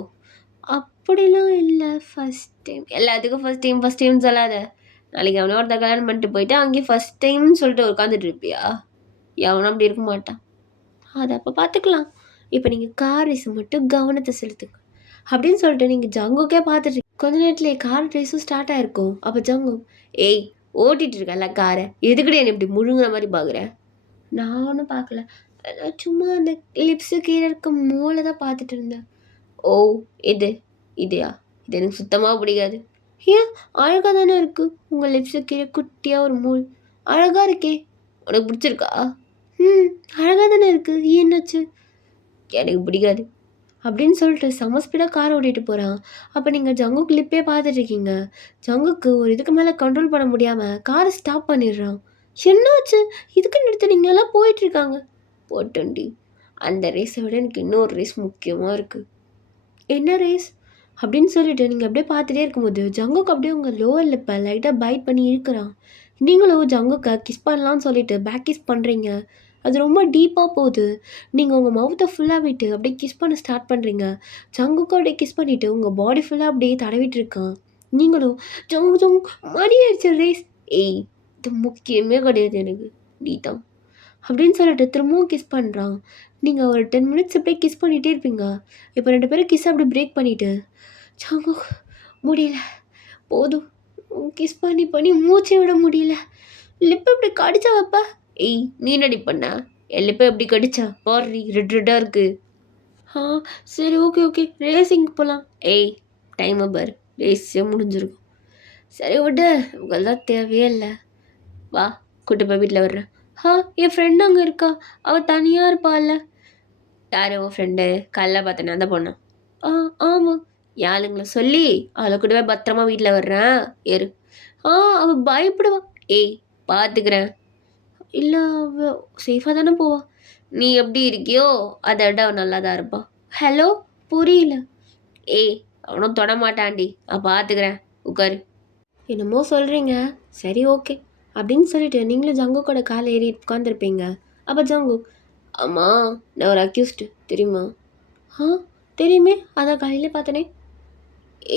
"அப்படிலாம் இல்ல. First time." "எல்லாத்துக்கும் ஃபர்ஸ்ட் டைம், ஃபர்ஸ்ட் டைம்னு சொல்லாத. நாளைக்கு எவனோ ஒருத்தன் கல்யாணம் பண்ணிட்டு போயிட்டு அங்கேயும் ஃபர்ஸ்ட் டைம்னு சொல்லிட்டு உட்காந்துட்டு இருப்பியா? எவனும் அப்படி இருக்க மாட்டான்." "அது அப்ப பார்த்துக்கலாம். இப்ப நீங்க கார் ரேஸ மட்டும் கவனத்த செலுத்துங்க." அப்படின்னு சொல்லிட்டு நீங்க ஜங்குக்கே பார்த்துட்டு கொஞ்ச நேரத்திலேயே கார் ரேஸும் ஸ்டார்ட் ஆயிருக்கும். அப்ப ஜங்கு, "ஏய், ஓட்டிட்டு இருக்கேன்ல கார. எதுக்குடி என்ன இப்படி முழுங்குற மாரி பார்க்குற?" "நான் ஒண்ணும் பார்க்கல. நான் சும்மா அந்த லிப்ஸு கீழ இருக்க மோல தான் பார்த்துட்டு இருந்தேன்." "ஓ, இது இதுயா? இது எனக்கு சுத்தமா பிடிக்காது." "ஏன்? அழகா தானே இருக்கு. உங்க லிப்ஸுக்கு கீழ குட்டியா ஒரு மோல். அழகா இருக்கே. உனக்கு பிடிச்சிருக்கா?" ம். அழகா தானே இருக்கு. என்னாச்சு? எனக்கு பிடிக்காது. அப்படின்னு சொல்லிட்டு செம்ம ஸ்பீடாக கார் ஓட்டிட்டு போகிறான். அப்போ நீங்கள் ஜங்குக் லிப்பே பார்த்துட்ருக்கீங்க. ஜங்குக்கு ஒரு இதுக்கு மேலே கண்ட்ரோல் பண்ண முடியாமல் காரை ஸ்டாப் பண்ணிடுறான். என்னாச்சு? இதுக்கு நிறுத்துனீங்க? எல்லாம் போயிட்டுருக்காங்க. போட்டோண்டி. அந்த ரேஸை விட எனக்கு இன்னொரு ரேஸ் முக்கியமாக இருக்குது. என்ன ரேஸ்? அப்படின்னு சொல்லிட்டு நீங்கள் அப்படியே பார்த்துட்டே இருக்கும்போது ஜங்குக்கு அப்படியே உங்கள் லோவர் லிப்பை லைட்டாக பைட் பண்ணி இழுக்கிறான். நீங்களும் ஜங்குக்கை கிஸ் பண்ணலான்னு சொல்லிட்டு பேக் கிஸ் பண்ணுறீங்க. அது ரொம்ப டீப்பாக போகுது. நீங்கள் உங்கள் மவுத்தை ஃபுல்லாக விட்டு அப்படியே கிஸ் பண்ண ஸ்டார்ட் பண்ணுறீங்க. ஜங்குக்கும் அப்படியே கிஸ் பண்ணிவிட்டு உங்கள் பாடி ஃபுல்லாக அப்படியே தடவிட்டு இருக்கான். நீங்களும் ஜங்கு ஜங்கு மணி ஆயிடுச்சு ரேஸ். ஏய், இது முக்கியமே கிடையாது எனக்கு, நீ தான் அப்படின்னு சொல்லிட்டு திரும்பவும் கிஸ் பண்ணுறான். நீங்கள் ஒரு 10 மினிட்ஸ் அப்படியே கிஸ் பண்ணிகிட்டே இருப்பீங்க. இப்போ 2 பேரும் கிஸ் அப்படி பிரேக் பண்ணிவிட்டு ஜங்கு முடியல, போதும், கிஸ் பண்ணி பண்ணி மூச்சை விட முடியல, லிப்பை இப்படி கடிச்சா வைப்ப. ஏய், நீ என்னடி பண்ண? என் லிப்பை எப்படி கடிச்சா பாரி, ரெட் ரெட்டாக இருக்கு. ஆ சரி, ஓகே ஓகே, ரேசிங் போகலாம். ஏய், டைமை பாரு, ரேஸே முடிஞ்சிருக்கும். சரி விட்டு, உங்களெல்லாம் தேவையே இல்லை. வா, கூட்டு போய் வீட்டில் வர்றேன். என் ஃப்ரெண்டு அங்கே இருக்கா, அவள் தனியாக இருப்பாள்ல. யார் உன் ஃப்ரெண்டு? காலைல பார்த்தேன் அந்த பொண்ணா? ஆமாம். யாளுங்களை சொல்லி அவளை கூடவே பத்திரமா வீட்டில் வர்றேன் ஏறு. அவள் பயப்படுவா. ஏய், பார்த்துக்கிறேன். இல்லை, அவள் சேஃபாக தானே போவா. நீ எப்படி இருக்கியோ அதை விட அவன் நல்லா தான் இருப்பான். ஹலோ, புரியல. ஏய், அவனும் தொட மாட்டான்டி, பார்த்துக்கிறேன், உட்காரு. என்னமோ சொல்கிறீங்க. சரி, ஓகே அப்படின்னு சொல்லிட்டு நீங்களும் ஜங்குக்கோட காலை ஏறி உட்காந்துருப்பீங்க. அப்போ ஜங்கு, ஆமாம், நான் ஒரு அக்யூஸ்டு, தெரியுமா? தெரியுமே, அதான் காலையிலே பார்த்தனே.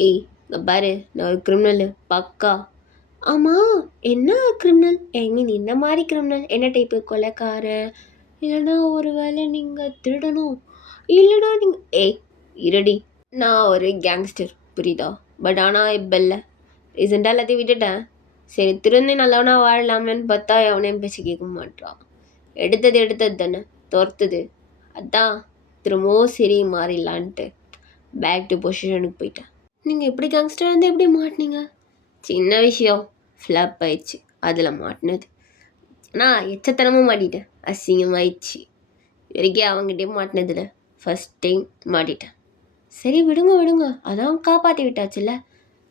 ஏய், இங்கே பாரு, நான் ஒரு கிரிமினல் பக்கா. ஆமாம், என்ன கிரிமினல்? ஐ மீன் என்ன மாதிரி கிரிமினல்? என்ன டைப்பு? கொலைக்காரன், இல்லைனா ஒரு வேளை நீங்கள் திருடணும், இல்லைனா நீங்கள் இருடி, நான் ஒரு கேங்ஸ்டர், புரியுதா? பட் ஆனால் இப்போ இல்லை, ரீசெண்டாக எல்லாத்தையும் விட்டுட்டேன். சரி, திருந்தி நல்லவனா வாழலாமேன்னு பார்த்தா எவனையும் பேசி கேட்க மாட்டான். எடுத்தது தானே, தோர்த்துது. அதான் திரும்பவும் சரி மாறிடலான்ட்டு பேக் டு பொசிஷனுக்கு போயிட்டேன். நீங்கள் எப்படி கேங்ஸ்டர் வந்து எப்படி மாட்டினீங்க? சின்ன விஷயம், ஃப்ளாப் ஆயிடுச்சு, அதில் மாட்டினது. ஆனால் எச்சத்தனமும் மாட்டிட்டேன், அசிங்கமாயிடுச்சு. வரைக்கும் அவங்ககிட்டே மாட்டினதில்ல, ஃபஸ்ட் டைம் மாட்டிட்டேன். சரி விடுங்க, அதான் காப்பாற்றி விட்டாச்சுல்ல.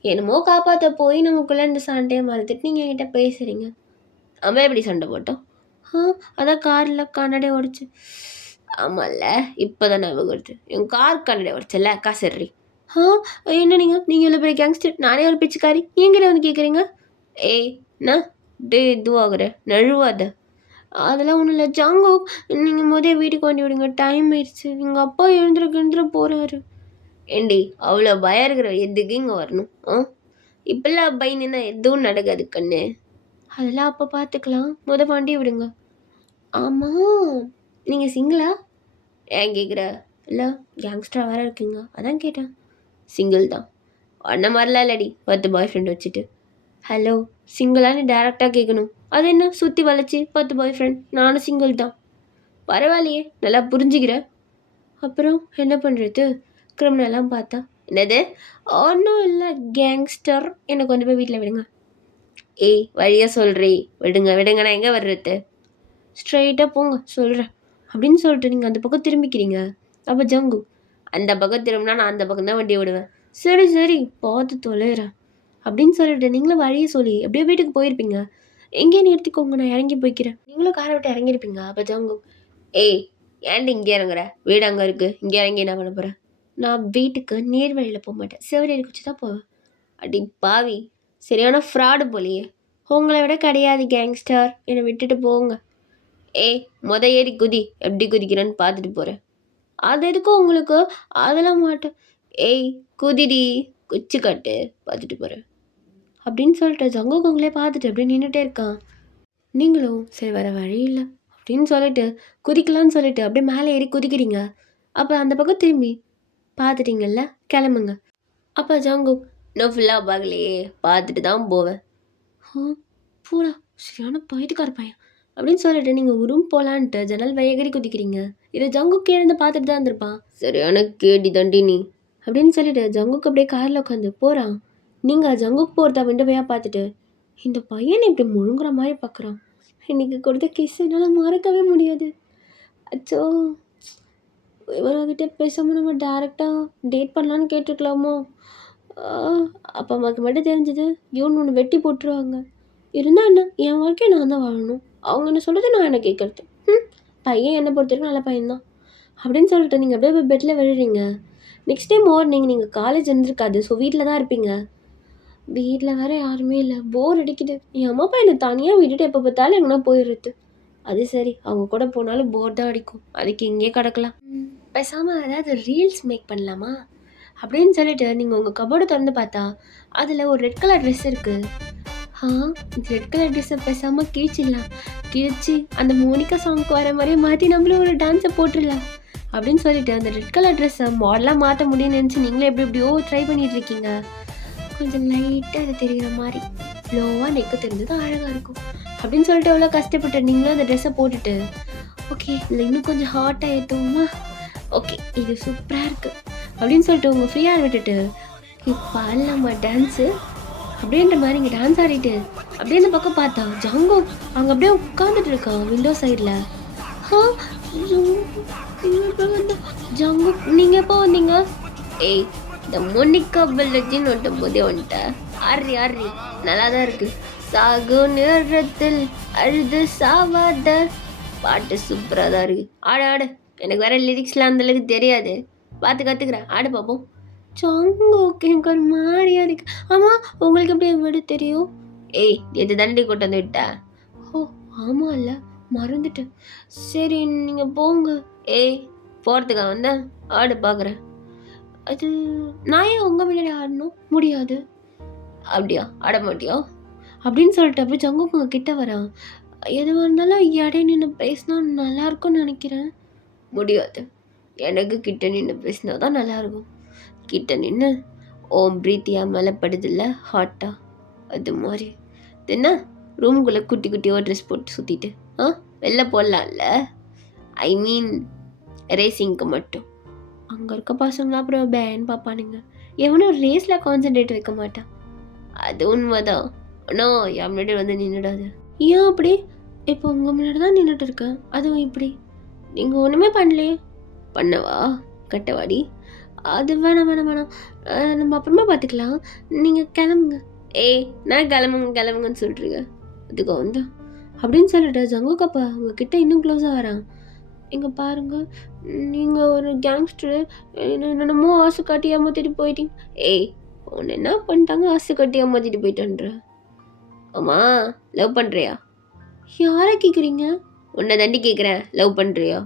என்னமோ காப்பாற்ற போய் நமக்குள்ளே இந்த சண்டையை மறுத்துட்டு நீங்கள் என்கிட்ட பேசுகிறீங்க. அவன் எப்படி சண்டை போட்டோம்? அதான் காரில் கண்ணாடி உடச்சு. ஆமாம்ல, இப்போ தான் ஞாபகம் வருது, என் கார் கண்ணாடி உடச்சல, காசரி. என்ன நீங்கள் இவ்வளோ பெரிய கேங்ஸ்டர், நானே ஒரு பிச்சுக்காரி, என்கிட்ட வந்து கேட்குறீங்க? என்ன இதுவாகிற நழுவாத. அதெல்லாம் ஒன்றும் இல்லை ஜாங்கோ, நீங்கள் முதல் வீட்டுக்கு வண்டி விடுங்க, டைம் ஆயிடுச்சு, எங்கள் அப்பா எழுந்துற போகிறாரு. ஏண்டி, அவ்வளோ பயம் இருக்கிற எதுக்கு இங்கே வரணும்? இப்பெல்லாம் பயந்துன்னா எதுவும் நடக்காது கண்ணு. அதெல்லாம் அப்போ பார்த்துக்கலாம், வண்டி விடுங்க. ஆமாம், நீங்கள் சிங்கிளா? ஏன் கேட்குற? இல்லை, கேங்ஸ்டராக வேறு இருக்கீங்க, அதான் கேட்டேன். சிங்கிள் தான். அண்ணன் மாதிரிலாம் இல்லடி, 10 பாய் ஃப்ரெண்ட் வச்சுட்டு. ஹலோ, சிங்கிளான்னு டேரெக்டாக கேட்கணும். அது என்ன சுற்றி வளைச்சி 10 பாய் ஃப்ரெண்ட், நானும் சிங்கிள் தான். பரவாயில்லையே, நல்லா புரிஞ்சுக்கிறேன். அப்புறம் என்ன பண்ணுறது? கிரிமினலாம் பார்த்தா என்னது? ஒன்றும் இல்லை, கேங்ஸ்டர், என்னை கொண்டு போய் வீட்டில் விடுங்க. வழியாக சொல்கிறீ, விடுங்க, நான் எங்கே வர்றது? ஸ்ட்ரைட்டாக போங்க, சொல்கிறேன் அப்படின்னு சொல்லிட்டு நீங்கள் அந்த பக்கம் திரும்பிக்கிறீங்க. அப்போ ஜங்கு, அந்த பக்கம் திரும்பினா நான் அந்த பக்கம் தான் வண்டியை விடுவேன். சரி, பார்த்து தொலைகிறேன் அப்படின்னு சொல்லிட்டு நீங்களும் வழியை சொல்லி அப்படியே வீட்டுக்கு போயிருப்பீங்க. எங்கேயே நிறுத்திக்கோங்க, நான் இறங்கி போய்க்கிறேன். நீங்களும் காரை விட்டு இறங்கியிருப்பீங்க. அப்போ ஜங்கு, ஏன்டி இங்கே இறங்குற? வீடு அங்கே இருக்குது, இங்கே இறங்கி என்ன பண்ண போகிறேன்? நான் வீட்டுக்கு நேர் வழியில் போக மாட்டேன், செவரேறி குச்சி தான் போவேன். அடி பாவி, சரியான ஃப்ராடு போலியே. உங்களை விட கிடையாது கேங்ஸ்டர், என்னை விட்டுட்டு போங்க. ஏறி குதி, எப்படி குதிக்கிறேன்னு பார்த்துட்டு போகிறேன். அது எதுக்கும் உங்களுக்கு? அதெல்லாம் மாட்டேன். குதிடி, குச்சி காட்டு, பார்த்துட்டு போகிறேன் அப்படின்னு சொல்லிட்டு ஜங்குக்கு உங்களே பார்த்துட்டு அப்படியே நின்றுட்டே இருக்கான். நீங்களும் சரி வர வழி இல்லை அப்படின்னு சொல்லிட்டு குதிக்கலான்னு சொல்லிட்டு அப்படியே மேலே ஏறி குதிக்கிறீங்க. அப்போ அந்த பக்கம் திரும்பி பார்த்துட்டீங்கல்ல, கிளம்புங்க. அப்போ ஜங்கு, இன்னும் ஃபுல்லாக பார்க்கலையே, பார்த்துட்டு தான் போவேன். பூரா சரியான பயிட்டுக்கார பையன் அப்படின்னு சொல்லிட்டு நீங்கள் உரும் போகலான்ட்டு ஜன்னல் வயகரி குதிக்கிறீங்க. இதை ஜங்குக்கு எழுந்து பார்த்துட்டு தான் இருந்திருப்பான். சரியான கேடி தண்டி நீ அப்படின்னு சொல்லிட்டு ஜங்குக்கு அப்படியே காரில் உட்காந்து போகிறான். நீங்கள் ஜங்குக்கு போகிறதா விண்டோவையாக பார்த்துட்டு இந்த பையனை இப்படி முழுங்குற மாதிரி பார்க்குறான். இன்னைக்கு கொடுத்த கிஸ் என்னால் மறக்கவே முடியாது. அச்சோ! இவர்கிட்ட பேசாமல் நம்ம டேரெக்டாக டேட் பண்ணலான்னு கேட்டுருக்கலாமோ? ஆ, அப்பா அம்மாவுக்கு மட்டும் தெரிஞ்சது இவனு ஒன்று வெட்டி போட்டுருவாங்க. இருந்தால் என்ன, என் வாழ்க்கையை நான் தான் வாழணும். அவங்க என்ன சொல்கிறது, நான் என்ன கேட்குறது. பையன் என்னை பொறுத்த வரைக்கும் நல்ல பையன்தான் அப்படின்னு சொல்லிட்டு நீங்கள் அப்படியே போய் பெட்டில் விழுறீங்க. நெக்ஸ்ட் டே மார்னிங் நீங்கள் காலேஜ் இருந்திருக்காது. ஸோ வீட்டில் தான் இருப்பீங்க. வீட்டில் வேறு யாருமே இல்லை. போர் அடிக்குது. என் அம்மா அப்பா என்னை தனியாக விட்டுட்டு எப்போ பார்த்தாலும் எங்கன்னா போயிடுறது. அது சரி, அவங்க கூட போனாலும் போர் தான் அடிக்கும். அதுக்கு இங்கே கிடக்கலாம். பேசாமல் ஏதாவது ரீல்ஸ் மேக் பண்ணலாமா அப்படின்னு சொல்லிட்டு நீங்கள் உங்கள் கபோர்டு திறந்து பார்த்தா அதில் ஒரு ரெட் கலர் ட்ரெஸ் இருக்குது. இந்த ரெட் கலர் ட்ரெஸ்ஸை பேசாமல் கிழிச்சிடலாம். கிழிச்சு அந்த மோனிகா சாங்க்கு வர மாதிரியே மாற்றி நம்மளும் ஒரு டான்ஸை போட்டுடலாம் அப்படின்னு சொல்லிட்டு அந்த ரெட் கலர் ட்ரெஸ்ஸை மாடலாக மாற்ற முடியும்னு நினச்சி நீங்களே எப்படியோ ட்ரை பண்ணிட்டு இருக்கீங்க. கொஞ்சம் லைட்டாக அது தெரிகிற மாதிரி லோவாக நெக்கு தெரிஞ்சது அழகாக இருக்கும் அப்படின்னு சொல்லிட்டு எவ்வளோ கஷ்டப்பட்டு நீங்களும் அந்த ட்ரெஸ்ஸை போட்டுட்டு ஓகே இதில் இன்னும் கொஞ்சம் ஹாட்டாக ஏற்றுவோமா, ஓகே இது சூப்பராக இருக்குது அப்படின்னு சொல்லிட்டு உங்கள் ஃப்ரீயாக விட்டுட்டு இப்போ ஆடலாமா டான்ஸு அப்படின்ற மாதிரி இங்கே டான்ஸ் ஆடிட்டு அப்படியே இந்த பக்கம் பார்த்தா ஜங்கோ அங்கே அப்படியே உட்காந்துட்டு இருக்கான் விண்டோ சைடில். ஜங்கோ நீங்கள் எப்போ வந்தீங்க? ஏய், இந்த மோனிகா பெல்லஜின்னு ஒட்டும் போதே வந்துட்ட. ஆர்ரி ஆர்ரி நல்லா தான் இருக்கு. சாகு நேரத்தில் அழுது சாவாத பாட்டு சூப்பராக தான் இருக்கு. ஆடு ஆடு. எனக்கு வேற லிரிக்ஸ்லாம் அந்தளவுக்கு தெரியாது, பார்த்து கற்றுக்குறேன். ஆடு பார்ப்போம். ஜங்கோக்கு எனக்கு ஒரு மாதிரியா இருக்கு. ஆமாம், உங்களுக்கு எப்படி விட தெரியும்? ஏய், எது தண்டி கொண்டு வந்து விட்ட? ஓ ஆமாம் இல்லை, மறந்துட்டேன். சரி நீங்கள் போங்க. ஏய், போகிறதுக்கா வந்தேன்? ஆடு பார்க்குறேன். அது நான் ஏன் உங்கள் முன்னாடி ஆடணும்? முடியாது. அப்படியா, ஆட மாட்டியா அப்படின்னு சொல்லிட்டு அப்படி ஜங்குக்கு உங்கள் கிட்ட வரான். எதுவாக இருந்தாலும் இடையே நின்று பேசினா நல்லாயிருக்கும்னு நினைக்கிறேன். முடியாது, எனக்கு கிட்ட நின்று பேசினா தான் நல்லாயிருக்கும். கிட்ட நின்று ஓம் பிரீத்தியா மேலே படுதில்ல ஹாட்டா, அது மாதிரி என்ன ரூம்குள்ளே குட்டி குட்டியோ ட்ரெஸ் போட்டு சுற்றிட்டு வெளில போடலாம்ல. ஐ மீன் ரேசிங்க்கு மட்டும். அங்கே இருக்க பசங்களாம் அப்புறம் பேன் பார்ப்பானுங்க. எவனும் ரேஸில் கான்சன்ட்ரேட் வைக்க மாட்டான். அது உண்மைதான். ஆனால் என் முன்னாடி வந்து நின்றுடாது. ஏன் அப்படி? இப்போ உங்கள் முன்னாடி தான் நின்றுட்டு இருக்கேன், அதுவும் இப்படி. நீங்கள் ஒன்றுமே பண்ணலையே. பண்ணவா கட்டவாடி? அது வேணாம் வேணாம் வேணாம், நம்ம அப்புறமா பார்த்துக்கலாம். நீங்கள் கிளம்புங்க. ஏய், நான் கிளம்புங்கன்னு சொல்லிட்டுருங்க. அதுக்கு வந்து அப்படின்னு சொல்லிட்டு ஜங்குக்கப்பா உங்ககிட்ட இன்னும் க்ளோஸாக வரான். இங்கே பாருங்கள், நீங்கள் ஒரு கேங்ஸ்டரு, என்னென்னமோ ஆசை காட்டி ஏமாற்றிட்டு போயிட்டீங்க. ஏய், உன்னை என்ன பண்ணிட்டாங்க ஆசை காட்டி ஏமாற்றிட்டு போயிட்டேன்ற? ஆமாம், லவ் பண்ணுறியா? யாரை கேட்குறீங்க? உன்னை தாண்டி கேட்குறேன், லவ் பண்ணுறியா?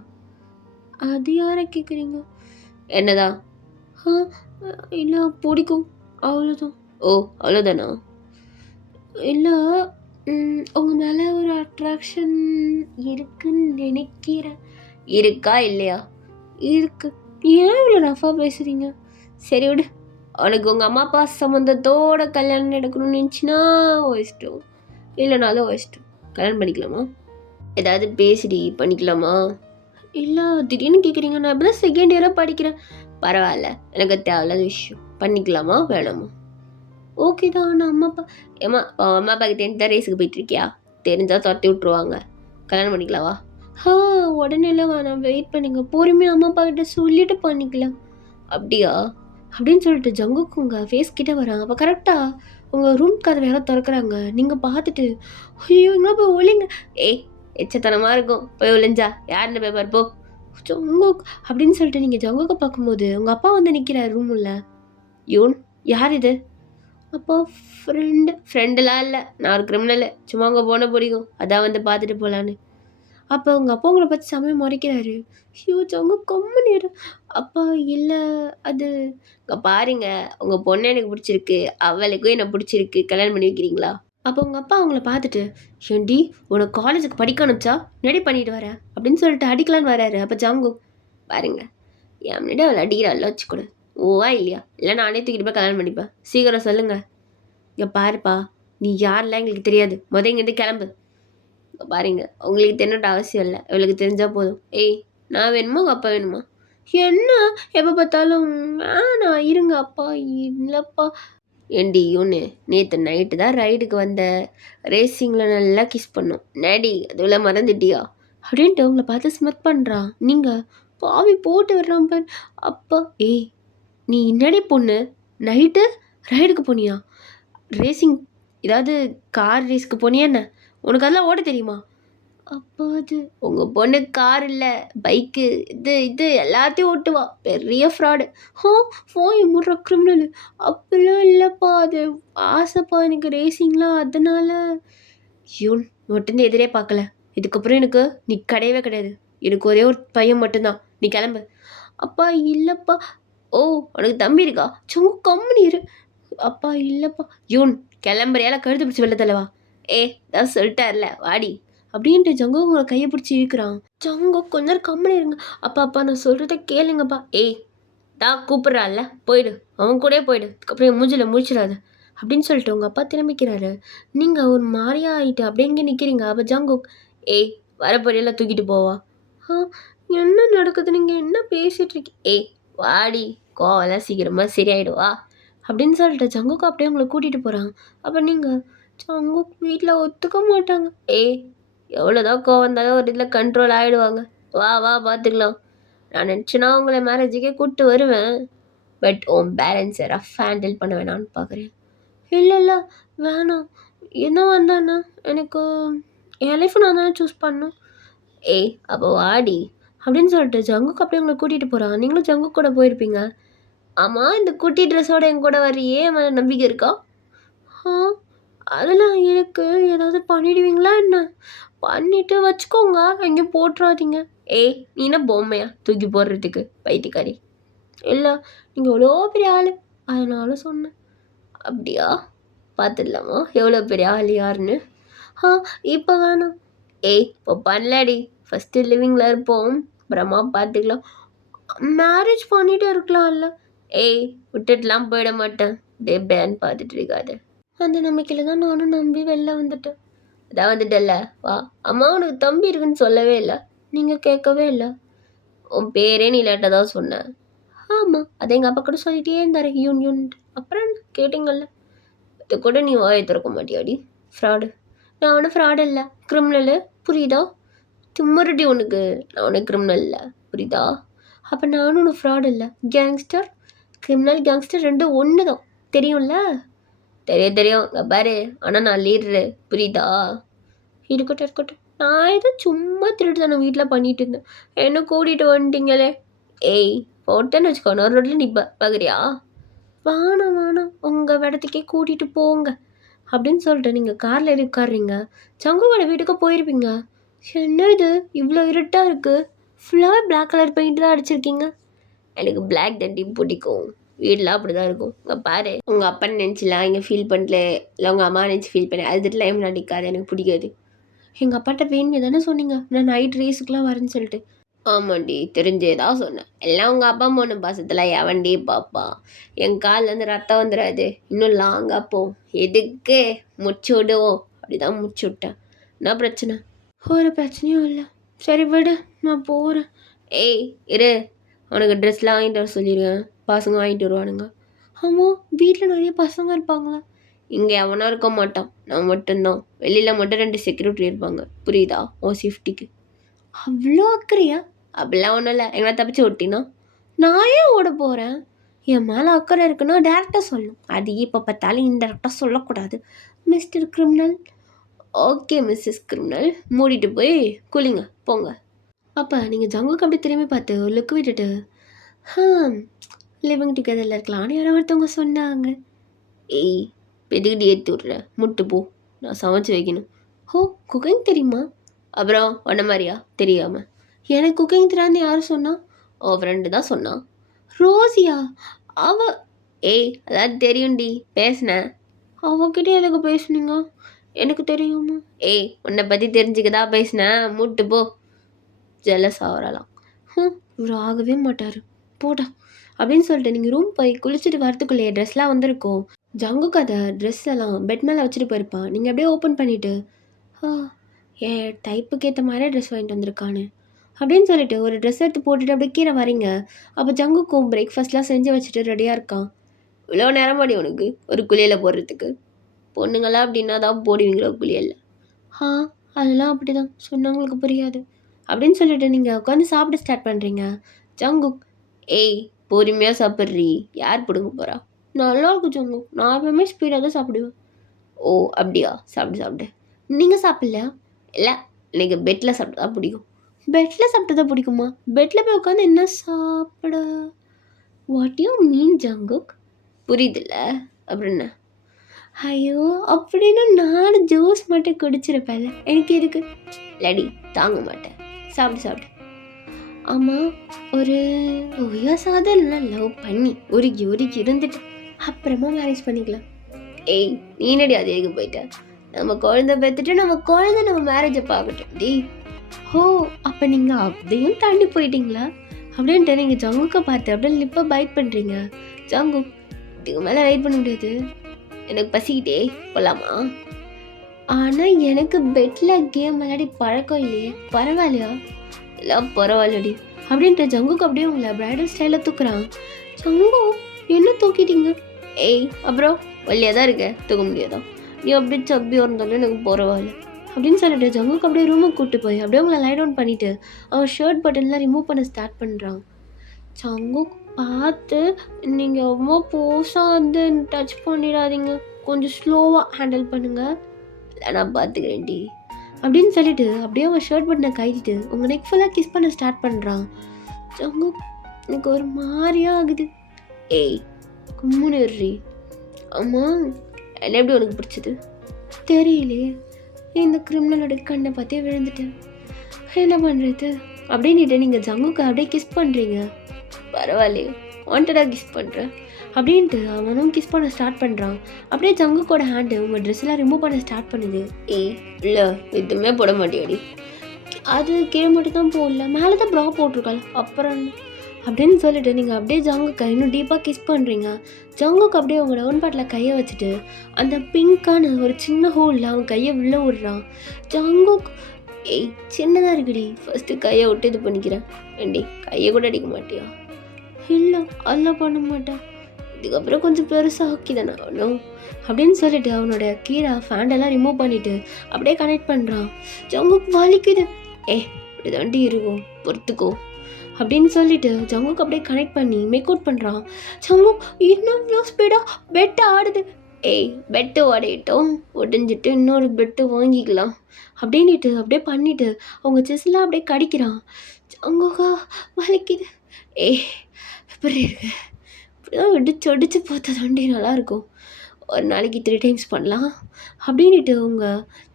அது யாரை கேட்குறீங்க? என்னதான்? இல்லை, பிடிக்கும், அவ்வளோதான். ஓ, அவ்வளோதானா? இல்லை, உங்கள் மேலே ஒரு அட்ராக்ஷன் இருக்குன்னு நினைக்கிறேன். இருக்கா இல்லையா? இருக்கு. ஏன் இவ்வளோ ரஃபாக பேசுகிறீங்க? சரி விடு, உனக்கு உங்கள் அம்மா அப்பா சம்மந்தத்தோட கல்யாணம் நடக்கணும்னு நினச்சினா இஷ்டம், இல்லைனாலும் இஷ்டம். கல்யாணம் பண்ணிக்கலாமா? ஏதாவது பேசிடி, பண்ணிக்கலாமா? இல்லை, திடீர்னு கேட்குறீங்க. நான் இப்போ தான் செகண்ட் இயராக படிக்கிறேன். பரவாயில்ல, எனக்கு தேவையில்லாத விஷயம். பண்ணிக்கலாமா வேணாமா? ஓகே தான். ஆனால் அம்மா அப்பா அம்மா அப்பா கிட்டே தான் ரேஸுக்கு போயிட்டுருக்கியா? தெரிஞ்சால் துரத்தி விட்ருவாங்க. கல்யாணம் பண்ணிக்கலாவா? உடனே இல்லை, வேணாம், வெயிட் பண்ணுங்க. பொறுமையாக அம்மா அப்பா கிட்ட சொல்லிட்டு பண்ணிக்கலாம். அப்படியா அப்படின்னு சொல்லிட்டு ஜங்குக்கு உங்கள் ஃபேஸ் கிட்டே வராங்க. அப்போ கரெக்டாக உங்கள் ரூம் கதவை யாரோ திறக்கிறாங்க. நீங்கள் பார்த்துட்டு ஐயோ எங்கே போய் ஒளிங்க. ஏய், எச்சத்தனமாக இருக்கும், போய் ஒளிஞ்சா யாருன்னு போய் பார்ப்போ ஜங்குக் அப்படின்னு சொல்லிட்டு நீங்கள் ஜங்குக்கு பார்க்கும்போது உங்கள் அப்பா வந்து நிற்கிறார் ரூமில். யூன், யார் இது? அப்போ ஃப்ரெண்டுலாம் இல்லை, நான் ஒரு கிரிமினலு, சும்மா அங்கே போன பிடிக்கும், அதான் வந்து பார்த்துட்டு போகலான்னு. அப்போ உங்கள் அப்பா உங்களை பற்றி சமயம் முறைக்கிறாரு. ஐயோ ஜங்கு கம்மு நேரம். அப்பா இல்லை, அது இங்கே பாருங்க, உங்கள் பொண்ணு எனக்கு பிடிச்சிருக்கு, அவளுக்கும் என்னை பிடிச்சிருக்கு, கல்யாணம் பண்ணி வைக்கிறீங்களா? அப்போ உங்கள் அப்பா அவங்கள பார்த்துட்டு ஏண்டி உனக்கு காலேஜுக்கு படிக்க அனுப்பிச்சா ரெடி பண்ணிட்டு வரேன் அப்படின்னு சொல்லிட்டு அடிக்கலான்னு வராரு. அப்போ ஜங்கு பாருங்க, என் முன்னாடி அவளை அடிக்கிறாள் வச்சுக்கூட, ஓவா இல்லையா? இல்லை நானே தூக்கிட்டு போய் கல்யாணம் பண்ணிப்பேன். சீக்கிரம் சொல்லுங்க. இங்கே பாருப்பா, நீ யாரெல்லாம் எங்களுக்கு தெரியாது, இங்கேருந்து கிளம்பு. இங்கே பாருங்க, உங்களுக்கு தெரியணுன்ற அவசியம் இல்லை, இவளுக்கு தெரிஞ்சால் போதும். ஏய், நான் வேணுமா உங்கள் அப்பா வேணுமா? என்ன எப்போ பார்த்தாலும் வேணாம், இருங்க அப்பா. இல்லைப்பா, ஏண்டி இவனு நேற்று நைட்டு தான் ரைடுக்கு வந்த ரேசிங்கில் நல்லா கிஸ் பண்ணோம் நேடி அதுவெல்லாம் மறந்துட்டியா அப்படின்ட்டு உங்களை பார்த்து ஸ்மித் பண்ணுறான். நீங்கள் பாவி போட்டு விடுறான் பார். அப்பா ஏய் நீ என்னடி பொண்ணு நைட்டு ரைடுக்கு போனியா? ரேசிங் ஏதாவது கார் ரேஸ்க்கு போனியா என்ன? உனக்கு அதெல்லாம் ஓட தெரியுமா? அப்பா அது உங்கள் பொண்ணு கார் இல்லை பைக்கு இது எல்லாத்தையும் ஓட்டுவா. பெரிய ஃப்ராடு. Phone முடுற criminal. அப்படிலாம் இல்லைப்பா, அது ஆசைப்பா எனக்கு ரேசிங்லாம், அதனால யூன் மட்டும் எதிரே பார்க்கல. இதுக்கப்புறம் எனக்கு நீ கிடையவே கிடையாது. எனக்கு ஒரே ஒரு பையன் மட்டும்தான். நீ கிளம்பு. அப்பா இல்லைப்பா. ஓ உனக்கு தம்பி இருக்கா? சும்மா கம்முனு இரு. அப்பா இல்லைப்பா. யூன் கிளம்புறியால கழுத்து பிடிச்சி வெளில தள்ளவா? தான் சொல்லிட்டார்ல வாடி அப்படின்ட்டு ஜங்கு உங்களை கையை பிடிச்சி இழுக்கிறான். ஜங்கு கொஞ்ச நேரம் கம்முனு இருங்க. அப்பா நான் சொல்கிறத கேளுங்கப்பா. தான் கூப்பிட்றான்ல போயிடு, அவன் கூட போயிடு, அதுக்கப்புறம் மூஞ்சில் முடிச்சிடாது அப்படின்னு சொல்லிட்டு உங்கள் அப்பா திரும்பிக்கிறாரு. நீங்கள் ஒரு மாதிரியா ஆகிட்டு அப்படியே இங்கே நிற்கிறீங்க. அப்போ ஜங்கு வரப்படியெல்லாம் தூக்கிட்டு போவா. என்ன நடக்குது? நீங்கள் என்ன பேசிகிட்டு இருக்கீங்க? வாடி கோவெல்லாம் சீக்கிரமாக சரியாயிடுவா அப்படின்னு சொல்லிட்டு ஜங்குக்கு அப்படியே உங்களை கூட்டிகிட்டு போகிறாங்க. அப்போ நீங்கள் ஜங்கு வீட்டில் ஒத்துக்க மாட்டாங்க. எவ்வளோதான் கோவம் இருந்தாலும் ஒரு இதில் கண்ட்ரோல் ஆகிடுவாங்க. வா பார்த்துக்கலாம். நான் நினச்சினா உங்களை மேரேஜுக்கே கூப்பிட்டு வருவேன். பட் உன் பேரண்ட்ஸை ரஃப் ஹேண்டில் பண்ண வேணான்னு பார்க்குறேன். இல்லை வேணாம். என்ன வந்தாண்ணா எனக்கு என் லைஃப் நான் தானே சூஸ் பண்ணணும். அப்போ வாடி அப்படின்னு சொல்லிட்டு ஜங்குக்கு அப்படியே உங்களை கூட்டிகிட்டு போகிறான். நீங்களும் ஜங்கு கூட போயிருப்பீங்க. ஆமாம் இந்த குட்டி ட்ரெஸ்ஸோட என் கூட வரையே என் மேலே நம்பிக்கை இருக்கா? அதெல்லாம் எனக்கு ஏதாவது பண்ணிடுவீங்களா என்ன? பண்ணிட்டு வச்சுக்கோங்க, எங்கேயும் போட்டுறாதீங்க. நீ என்ன பொம்மையா தூக்கி போடுறதுக்கு பைத்தியக்காரி? இல்லை நீங்கள் எவ்வளோ பெரிய ஆள் அதனால சொன்னேன். அப்படியா? பார்த்துடலாமா எவ்வளோ பெரிய ஆள் யாருன்னு? இப்போ வேணாம். இப்போ பண்ணலாடி. ஃபஸ்ட்டு லிவிங்கில் இருப்போம், அப்புறமா பார்த்துக்கலாம். மேரேஜ் பண்ணிட்டு இருக்கலாம்ல. விட்டுட்டுலாம் போயிட மாட்டேன். பேன் பார்த்துட்டு இருக்காது. அந்த நம்பிக்கையில் தான் நானும் நம்பி வெளில வந்துட்டேன். அதான் வந்துட்டல்ல வா. அம்மா உனக்கு தம்பி இருக்குன்னு சொல்லவே இல்லை, நீங்கள் கேட்கவே இல்லை. உன் பேரே நீ லேட்டாக தான் சொன்னேன். ஆமாம் அதை எங்கள் அப்பா கூட சொல்லிட்டே இருந்தார் யூன். அப்புறம் என்ன கேட்டிங்கல்ல, இது கூட நீ வாயை திறக்க மாட்டியாடி? ஃப்ராடு. நான் ஒன்றும் ஃப்ராடு இல்லை, கிரிமினலு, புரியுதா? திமுருடி உனக்கு. நான் உனக்கு கிரிமினல் இல்லை, புரியுதா? அப்போ நானும் ஒன்று ஃப்ராடு இல்லை, கேங்ஸ்டர். கிரிமினல் கேங்ஸ்டர் ரெண்டும் ஒன்று தான், தெரியும்ல? தெரியும் இங்கே பாரு. ஆனால் நான் லீடரு, புரியுதா? இருக்கட்டும். நான் ஏதோ சும்மா திருட்டு தானே வீட்டில் பண்ணிட்டு இருந்தேன், என்ன கூட்டிகிட்டு வந்துட்டீங்களே. போட்டேன்னு வச்சுக்கோ, நான் ரோட்டில் நிற்பேன், பார்க்குறியா? வேணாம் உங்கள் இடத்துக்கே கூட்டிகிட்டு போங்க அப்படின்னு சொல்லிட்டு நீங்கள் காரில் ஏறி உட்காடுறீங்க. ஜங்குவோட வீட்டுக்கு போயிருப்பீங்க. என்ன இது இவ்வளோ இருட்டாக இருக்குது? ஃபுல்லாகவே பிளாக் கலர் பெயிண்ட் தான் அடிச்சிருக்கீங்க. எனக்கு பிளாக் தண்டி பிடிக்கும், வீடெலாம் அப்படி தான் இருக்கும். இங்கே பாரு, உங்கள் அப்பா நினச்சிலாம் இங்கே ஃபீல் பண்ணல, இல்லை உங்கள் அம்மா நினச்சி ஃபீல் பண்ணல, அது டைம் நடிக்காது, எனக்கு பிடிக்காது. எங்கள் அப்பாட்ட வேணுங்க தானே சொன்னீங்க நான் நைட் ரேஸுக்குலாம் வரேன்னு சொல்லிட்டு. ஆமாண்டி தெரிஞ்சே தான் சொன்னேன். எல்லாம் உங்கள் அப்பா பொண்ணு பாசத்தில் எவன்டி பாப்பா? என் கால்லேருந்து ரத்தம் வந்துடாது, இன்னும் லாங்காக போ, எதுக்கு முடிச்சு விடுவோம். அப்படி தான் முடிச்சு விட்டேன். என்ன பிரச்சனை? ஒரு பிரச்சனையும் இல்லை. சரி விடு, நான் போகிறேன். இரு, உனக்கு ட்ரெஸ்லாம் வாங்கிட்டு வர சொல்லிடுவேன், பசங்க வாங்கிட்டு வருவானுங்க. ஆமாம் வீட்டில் நிறைய பசங்க இருப்பாங்களா? இங்கே எவனா இருக்க மாட்டான், நான் மட்டும்தான். வெளியில் மட்டும் 2 செக்யூரிட்டி இருப்பாங்க, புரியுதா? ஓ சேஃப்டிக்கு. அவ்வளோ அக்கறையா? அப்படிலாம் ஒன்றும் இல்லை, எங்களை தப்பிச்சு ஓட்டினா நான் ஏன் ஓட போகிறேன்? என் மேலே அக்கறை இருக்குன்னா டேரெக்டாக சொல்லணும், அது இப்போ பார்த்தாலும் இன்டெரக்டாக சொல்லக்கூடாது. Mister criminal. Okay missus criminal, மூடிட்டு போய் குளிங்க போங்க. அப்போ நீங்கள் ஜங்குக்கு அப்படி திரும்பி பார்த்து ஒரு லுக் விட்டுட்டு லிவிங் டுகெதரில் இருக்கலாம்னு யாரோ ஒருத்தவங்க சொன்னாங்க. எதுக்கிட்டு ஏற்றி விட்ற, முட்டு போ, நான் சமைச்சு வைக்கணும். குக்கிங் தெரியுமா? அப்புறம் ஒன்ன மாதிரியா தெரியாமல்? எனக்கு குக்கிங் தெரியாதுன்னு யார் சொன்னா? ஓ ஃப்ரெண்டு தான் சொன்னான். ரோசியா? அவ அதான் தெரியும்டி, பேசினேன். அவகிட்ட எதுக்கு பேசுனீங்க? எனக்கு தெரியுமா? உன்னை பற்றி தெரிஞ்சுக்கதா பேசினேன், மூட்டு போ. ஜெலஸ் ஆகலாம். இவர் ஆகவே மாட்டார், போடா அப்படின்னு சொல்லிட்டு நீங்கள் ரூம் போய் குளிச்சுட்டு வரத்துக்குள்ளேயே ட்ரெஸ்லாம் வந்திருக்கோம். ஜங்குக்கு அதை ட்ரெஸ் எல்லாம் பெட் மேலே வச்சுட்டு போயிருப்பான். நீங்கள் அப்படியே ஓப்பன் பண்ணிவிட்டு என் டைப்புக்கு ஏற்ற மாதிரியே ட்ரெஸ் வாங்கிட்டு வந்திருக்கானு அப்படின்னு சொல்லிட்டு ஒரு ட்ரெஸ் எடுத்து போட்டுட்டு அப்படியே கீழே வரீங்க. அப்போ ஜங்குக்கும் பிரேக்ஃபாஸ்ட்லாம் செஞ்சு வச்சுட்டு ரெடியாக இருக்கான். இவ்வளோ நேரமாடி உனக்கு ஒரு குளியலில் போடுறதுக்கு? பொண்ணுங்களாம் அப்படின்னா தான் போடுவீங்களோ குளியலில்? ஆ அதெல்லாம் அப்படி தான் சொன்னவங்களுக்கு புரியாது அப்படின்னு சொல்லிட்டு நீங்கள் உட்காந்து சாப்பிட ஸ்டார்ட் பண்ணுறீங்க. ஜங்குக், ஏய் பொறுமையாக சாப்பிட்றீ, யார் பிடுங்க போகிறா? நல்லா இருக்கும் ஜங்குக், நான் எப்பவுமே ஸ்பீடாக தான் சாப்பிடுவேன். ஓ அப்படியா, சாப்பிடு சாப்பிடு. நீங்கள் சாப்பிடலையா? இல்லை, எனக்கு பெட்டில் சாப்பிட்டா பிடிக்கும். பெட்டில் சாப்பிட்டதா பிடிக்குமா? பெட்டில் போய் உட்காந்து என்ன சாப்பிட? What you mean Jungkook? புரியுதுல்ல அப்படின்னு. ஐயோ அப்படின்னு நானும் ஜூஸ் மட்டும் குடிச்சிருப்பேன்ல, எனக்கு எதுக்கு? லடி தாங்க மாட்டேன், சாப்பிடு சாப்பிடு. ஆமாம், ஒரு உயசாதல்னா லவ் பண்ணி உருகி உருகி இருந்துட்டு அப்புறமா மேரேஜ் பண்ணிக்கலாம். ஏய் நீ என்னடி அது எதுக்கு போயிட்ட? நம்ம குழந்தை பெற்றுட்டு நம்ம குழந்தை நம்ம மேரேஜை பார்க்கட்டும் டி. ஓ அப்போ நீங்கள் அதையும் தாண்டி போயிட்டீங்களா அப்படின்ட்டு நீங்கள் ஜங்குக்கை பார்த்து அப்படியே லிப்பை பைட் பண்ணுறீங்க. ஜங்குக், இதுக்கு மேலே வெயிட் பண்ண முடியாது, எனக்கு பசிக்கிட்டே போகலாமா? ஆனால் எனக்கு பெட்டில் கேம் விளையாடி பழக்கம் இல்லையே, பரவாயில்லையா? எல்லாம் பரவாயில்லடி அப்படின்ட்டு ஜங்குக்கு அப்படியே உங்களை பிரைடல் ஸ்டைலில் தூக்குறான். ஜங்கு என்ன தூக்கிட்டீங்க? ஏய் அப்புறம் வழியாக தான் இருக்க, தூக்க முடியாதா? நீ அப்படியே சப்பியாக இருந்தாலும் எனக்கு பரவாயில்ல அப்படின்னு சொல்லிட்டு ஜங்குக்கு அப்படியே ரூமுக்கு கூப்பிட்டு போய் அப்படியே உங்களை லை டவுன் பண்ணிவிட்டு அவன் ஷர்ட் பட்டன்லாம் ரிமூவ் பண்ண ஸ்டார்ட் பண்ணுறான். ஜங்குக் பார்த்து, நீங்கள் ரொம்ப போஸாக வந்து டச் பண்ணிடாதீங்க, கொஞ்சம் ஸ்லோவாக ஹேண்டில் பண்ணுங்கள், இல்லை நான் பார்த்துக்கிறேன் டி அப்படின்னு சொல்லிட்டு அப்படியே அவன் ஷர்ட் பட்டனை கைட்டிட்டு உங்கள் நெக் ஃபுல்லாக கிஸ் பண்ண ஸ்டார்ட் பண்ணுறான். ஜங்குக் எனக்கு ஒரு மாதிரியா ஆகுது. ஏய் கும்முனி. ஆமாம் என்ன எப்படி உனக்கு பிடிச்சது? தெரியலையே, இந்த கிரிமினலோட கண்ணை பார்த்தே விழுந்துட்டேன், என்ன பண்ணுறது அப்படின்ட்டு நீங்கள் ஜங்குக்கு அப்படியே கிஸ் பண்ணுறீங்க. பரவாயில்லையே, வாண்டடாக கிஸ் பண்ணுறேன் அப்படின்ட்டு அவனும் கிஸ் பண்ண ஸ்டார்ட் பண்ணுறான். அப்படியே ஜங்குக்கோட ஹேண்டு உங்கள் ட்ரெஸ்ஸெல்லாம் ரிமூவ் பண்ண ஸ்டார்ட் பண்ணுது. ஏய் இல்லை எதுவுமே போட மாட்டியாடி? அது கீழே மட்டும் தான் போடல, மேலே தான் ப்ரா போட்டிருக்காள், அப்புறம் அப்படின்னு சொல்லிட்டு நீங்கள் அப்படியே ஜங்குக்கை இன்னும் டீப்பாக கிஸ் பண்ணுறீங்க. ஜங்குக்கு அப்படியே உங்கள் டவுன் பாட்டில் கையை வச்சுட்டு அந்த பிங்க்கான ஒரு சின்ன ஹோலில் அவன் கையை உள்ள விடுறான். ஜங்குக், ஏய் சின்னதாக இருக்குடி, ஃபஸ்ட்டு கையை விட்டு இது பண்ணிக்கிறேன். ஏண்டி கையை கூட அடிக்க மாட்டியா? இல்லை அதெல்லாம் பண்ண மாட்டேன், இதுக்கப்புறம் கொஞ்சம் பெருசாக ஆக்கி தானே ஆகணும் அப்படின்னு சொல்லிட்டு அவனோட கீழே ஃபேண்டெல்லாம் ரிமூவ் பண்ணிவிட்டு அப்படியே கனெக்ட் பண்ணுறான். ஜங்குக்கு வலிக்குது. இப்படி தாண்டி இருக்கும், பொறுத்துக்கோ அப்படின்னு சொல்லிட்டு ஜங்குக்கு அப்படியே கனெக்ட் பண்ணி மேக் அவுட் பண்ணுறான். ஜங்குக் இன்னும் இவ்வளோ ஸ்பீடாக பெட்டு ஆடுது. ஏய் பெட்டு உடையிட்டோம், உடஞ்சிட்டு இன்னொரு பெட்டு வாங்கிக்கலாம் அப்படின்ட்டு அப்படியே பண்ணிவிட்டு அவங்க செஸ்லாம் அப்படியே கடிக்கிறான். ஜங்குக்கா வலிக்குது. எப்படி இருக்கு? இப்படிதான் வெடிச்சு பார்த்தா தாண்டி நல்லாயிருக்கும், ஒரு நாளைக்கு 3 times பண்ணலாம் அப்படின்ட்டு அவங்க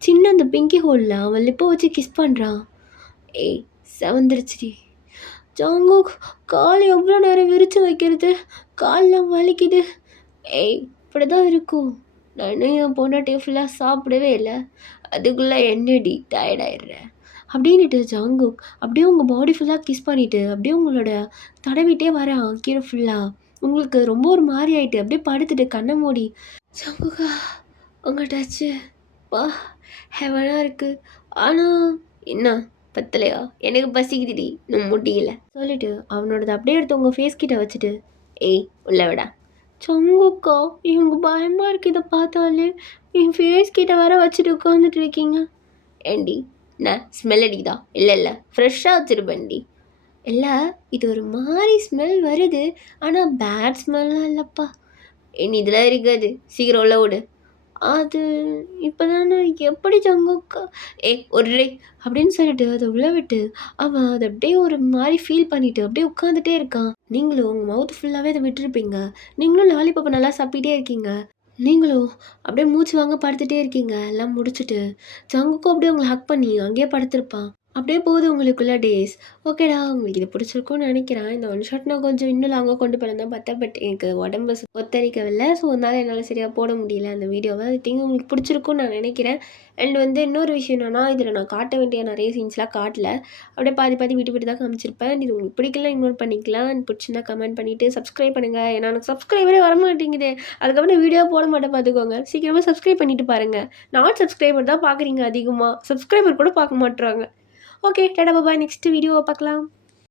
சின்ன அந்த பிங்கி ஹோலில் அவன் லிப்பை வச்சு கிஸ் பண்ணுறான். ஏய் செவந்துருச்சுடி. ஜங்குக் கால் எவ்வளோ நேரம் விரித்து வைக்கிறது, கால்லாம் வலிக்குது. இப்படி தான் இருக்கும், நான் என் பொண்டாட்டியை ஃபுல்லாக சாப்பிடவே இல்லை, அதுக்குள்ளே என்னடி டயர்டாயிடுறேன் அப்படின்ட்டு ஜங்குக் அப்படியே உங்கள் பாடி ஃபுல்லாக கிஸ் பண்ணிவிட்டு அப்படியே உங்களோட தடவிட்டே வரான் கீழே ஃபுல்லாக. உங்களுக்கு ரொம்ப ஒரு மாதிரி ஆகிட்டு அப்படியே படுத்துட்டு கண்ணை மூடி. ஜங்குக்கா உங்கள் டச்சு வா ஹெவனாக இருக்குது, ஆனால் என்ன பத்தலையா? எனக்கு பசிக்குதுடி, இன்னும் முடியல சொல்லிட்டு அவனோடது அப்படியே எடுத்து உங்கள் ஃபேஸ் கிட்ட வச்சுட்டு ஏய் உள்ள விடா. ஜங்குக்கா இவங்க பயமாக இருக்குது, இதை பார்த்தாலே என் ஃபேஸ் கிட்ட வர வச்சுட்டு உட்காந்துட்டு இருக்கீங்க. ஏண்டி என்ன ஸ்மெல் அடிக்குதா? இல்லை ஃப்ரெஷ்ஷாக வச்சுருப்பேன்டி. இல்லை இது ஒரு மாதிரி ஸ்மெல் வருது, ஆனால் பேட் ஸ்மெல்லாம் இல்லைப்பா. நீ இதெல்லாம் இருக்காது, சீக்கிரம் உள்ள விடு. அது இப்போ தானே எப்படி ஜங்குக்கா ஒரு அப்படின்னு சொல்லிட்டு அதை உள்ள விட்டு அவன் அதை அப்படியே ஒரு மாதிரி ஃபீல் பண்ணிட்டு அப்படியே உட்காந்துட்டே இருக்கான். நீங்களும் உங்கள் மவுத் ஃபுல்லாகவே அதை விட்டுருப்பீங்க, நீங்களும் லாலிபாப்பை நல்லா சாப்பிட்டே இருக்கீங்க, நீங்களும் அப்படியே மூச்சு வாங்க படுத்துகிட்டே இருக்கீங்க. எல்லாம் முடிச்சுட்டு ஜங்குக்கும் அப்படியே உங்களை ஹக் பண்ணி அங்கேயே படுத்திருப்பான். அப்படியே போகுது உங்களுக்குள்ள டேஸ். ஓகேடா உங்களுக்கு இது பிடிச்சிருக்கும்னு நினைக்கிறேன். இந்த ஒன் ஷாட் நான் கொஞ்சம் இன்னும் லாங்காக கொண்டு போயிருந்தேன் பார்த்தா, பட் எனக்கு உடம்பு ஒத்தரிக்கவில்லை, ஸோ அதனால் என்னால் சரியாக போட முடியல அந்த வீடியோவை. ஐ திங்க் உங்களுக்கு பிடிச்சிருக்கும்னு நான் நினைக்கிறேன். அண்ட் வந்து இன்னொரு விஷயம் என்னென்னா, இதில் நான் காட்ட வேண்டிய நிறைய சீன்ஸ்லாம் காட்டல, அப்படியே பாதி விட்டு தான் காமிச்சிருப்பேன். இது உங்களுக்கு பிடிக்கலாம் இக்னோர் பண்ணிக்கலாம். பிடிச்சிருந்தா கமெண்ட் பண்ணிவிட்டு சப்ஸ்கிரைப் பண்ணுங்கள். ஏன்னா எனக்கு சப்ஸ்கிரைபரே வர மாட்டேங்குது, அதுக்கப்புறம் வீடியோ போட மாட்டேன் பார்த்துக்கோங்க. சீக்கிரமாக சப்ஸ்கிரைப் பண்ணிவிட்டு பாருங்கள். நாட் சப்ஸ்கிரைபர் தான் பார்க்குறீங்க அதிகமாக, சப்ஸ்கிரைபர் கூட பார்க்க மாட்டுறாங்க. ஓகே டாடா பாய், நெக்ஸ்ட் வீடியோவை பார்க்கலாம்.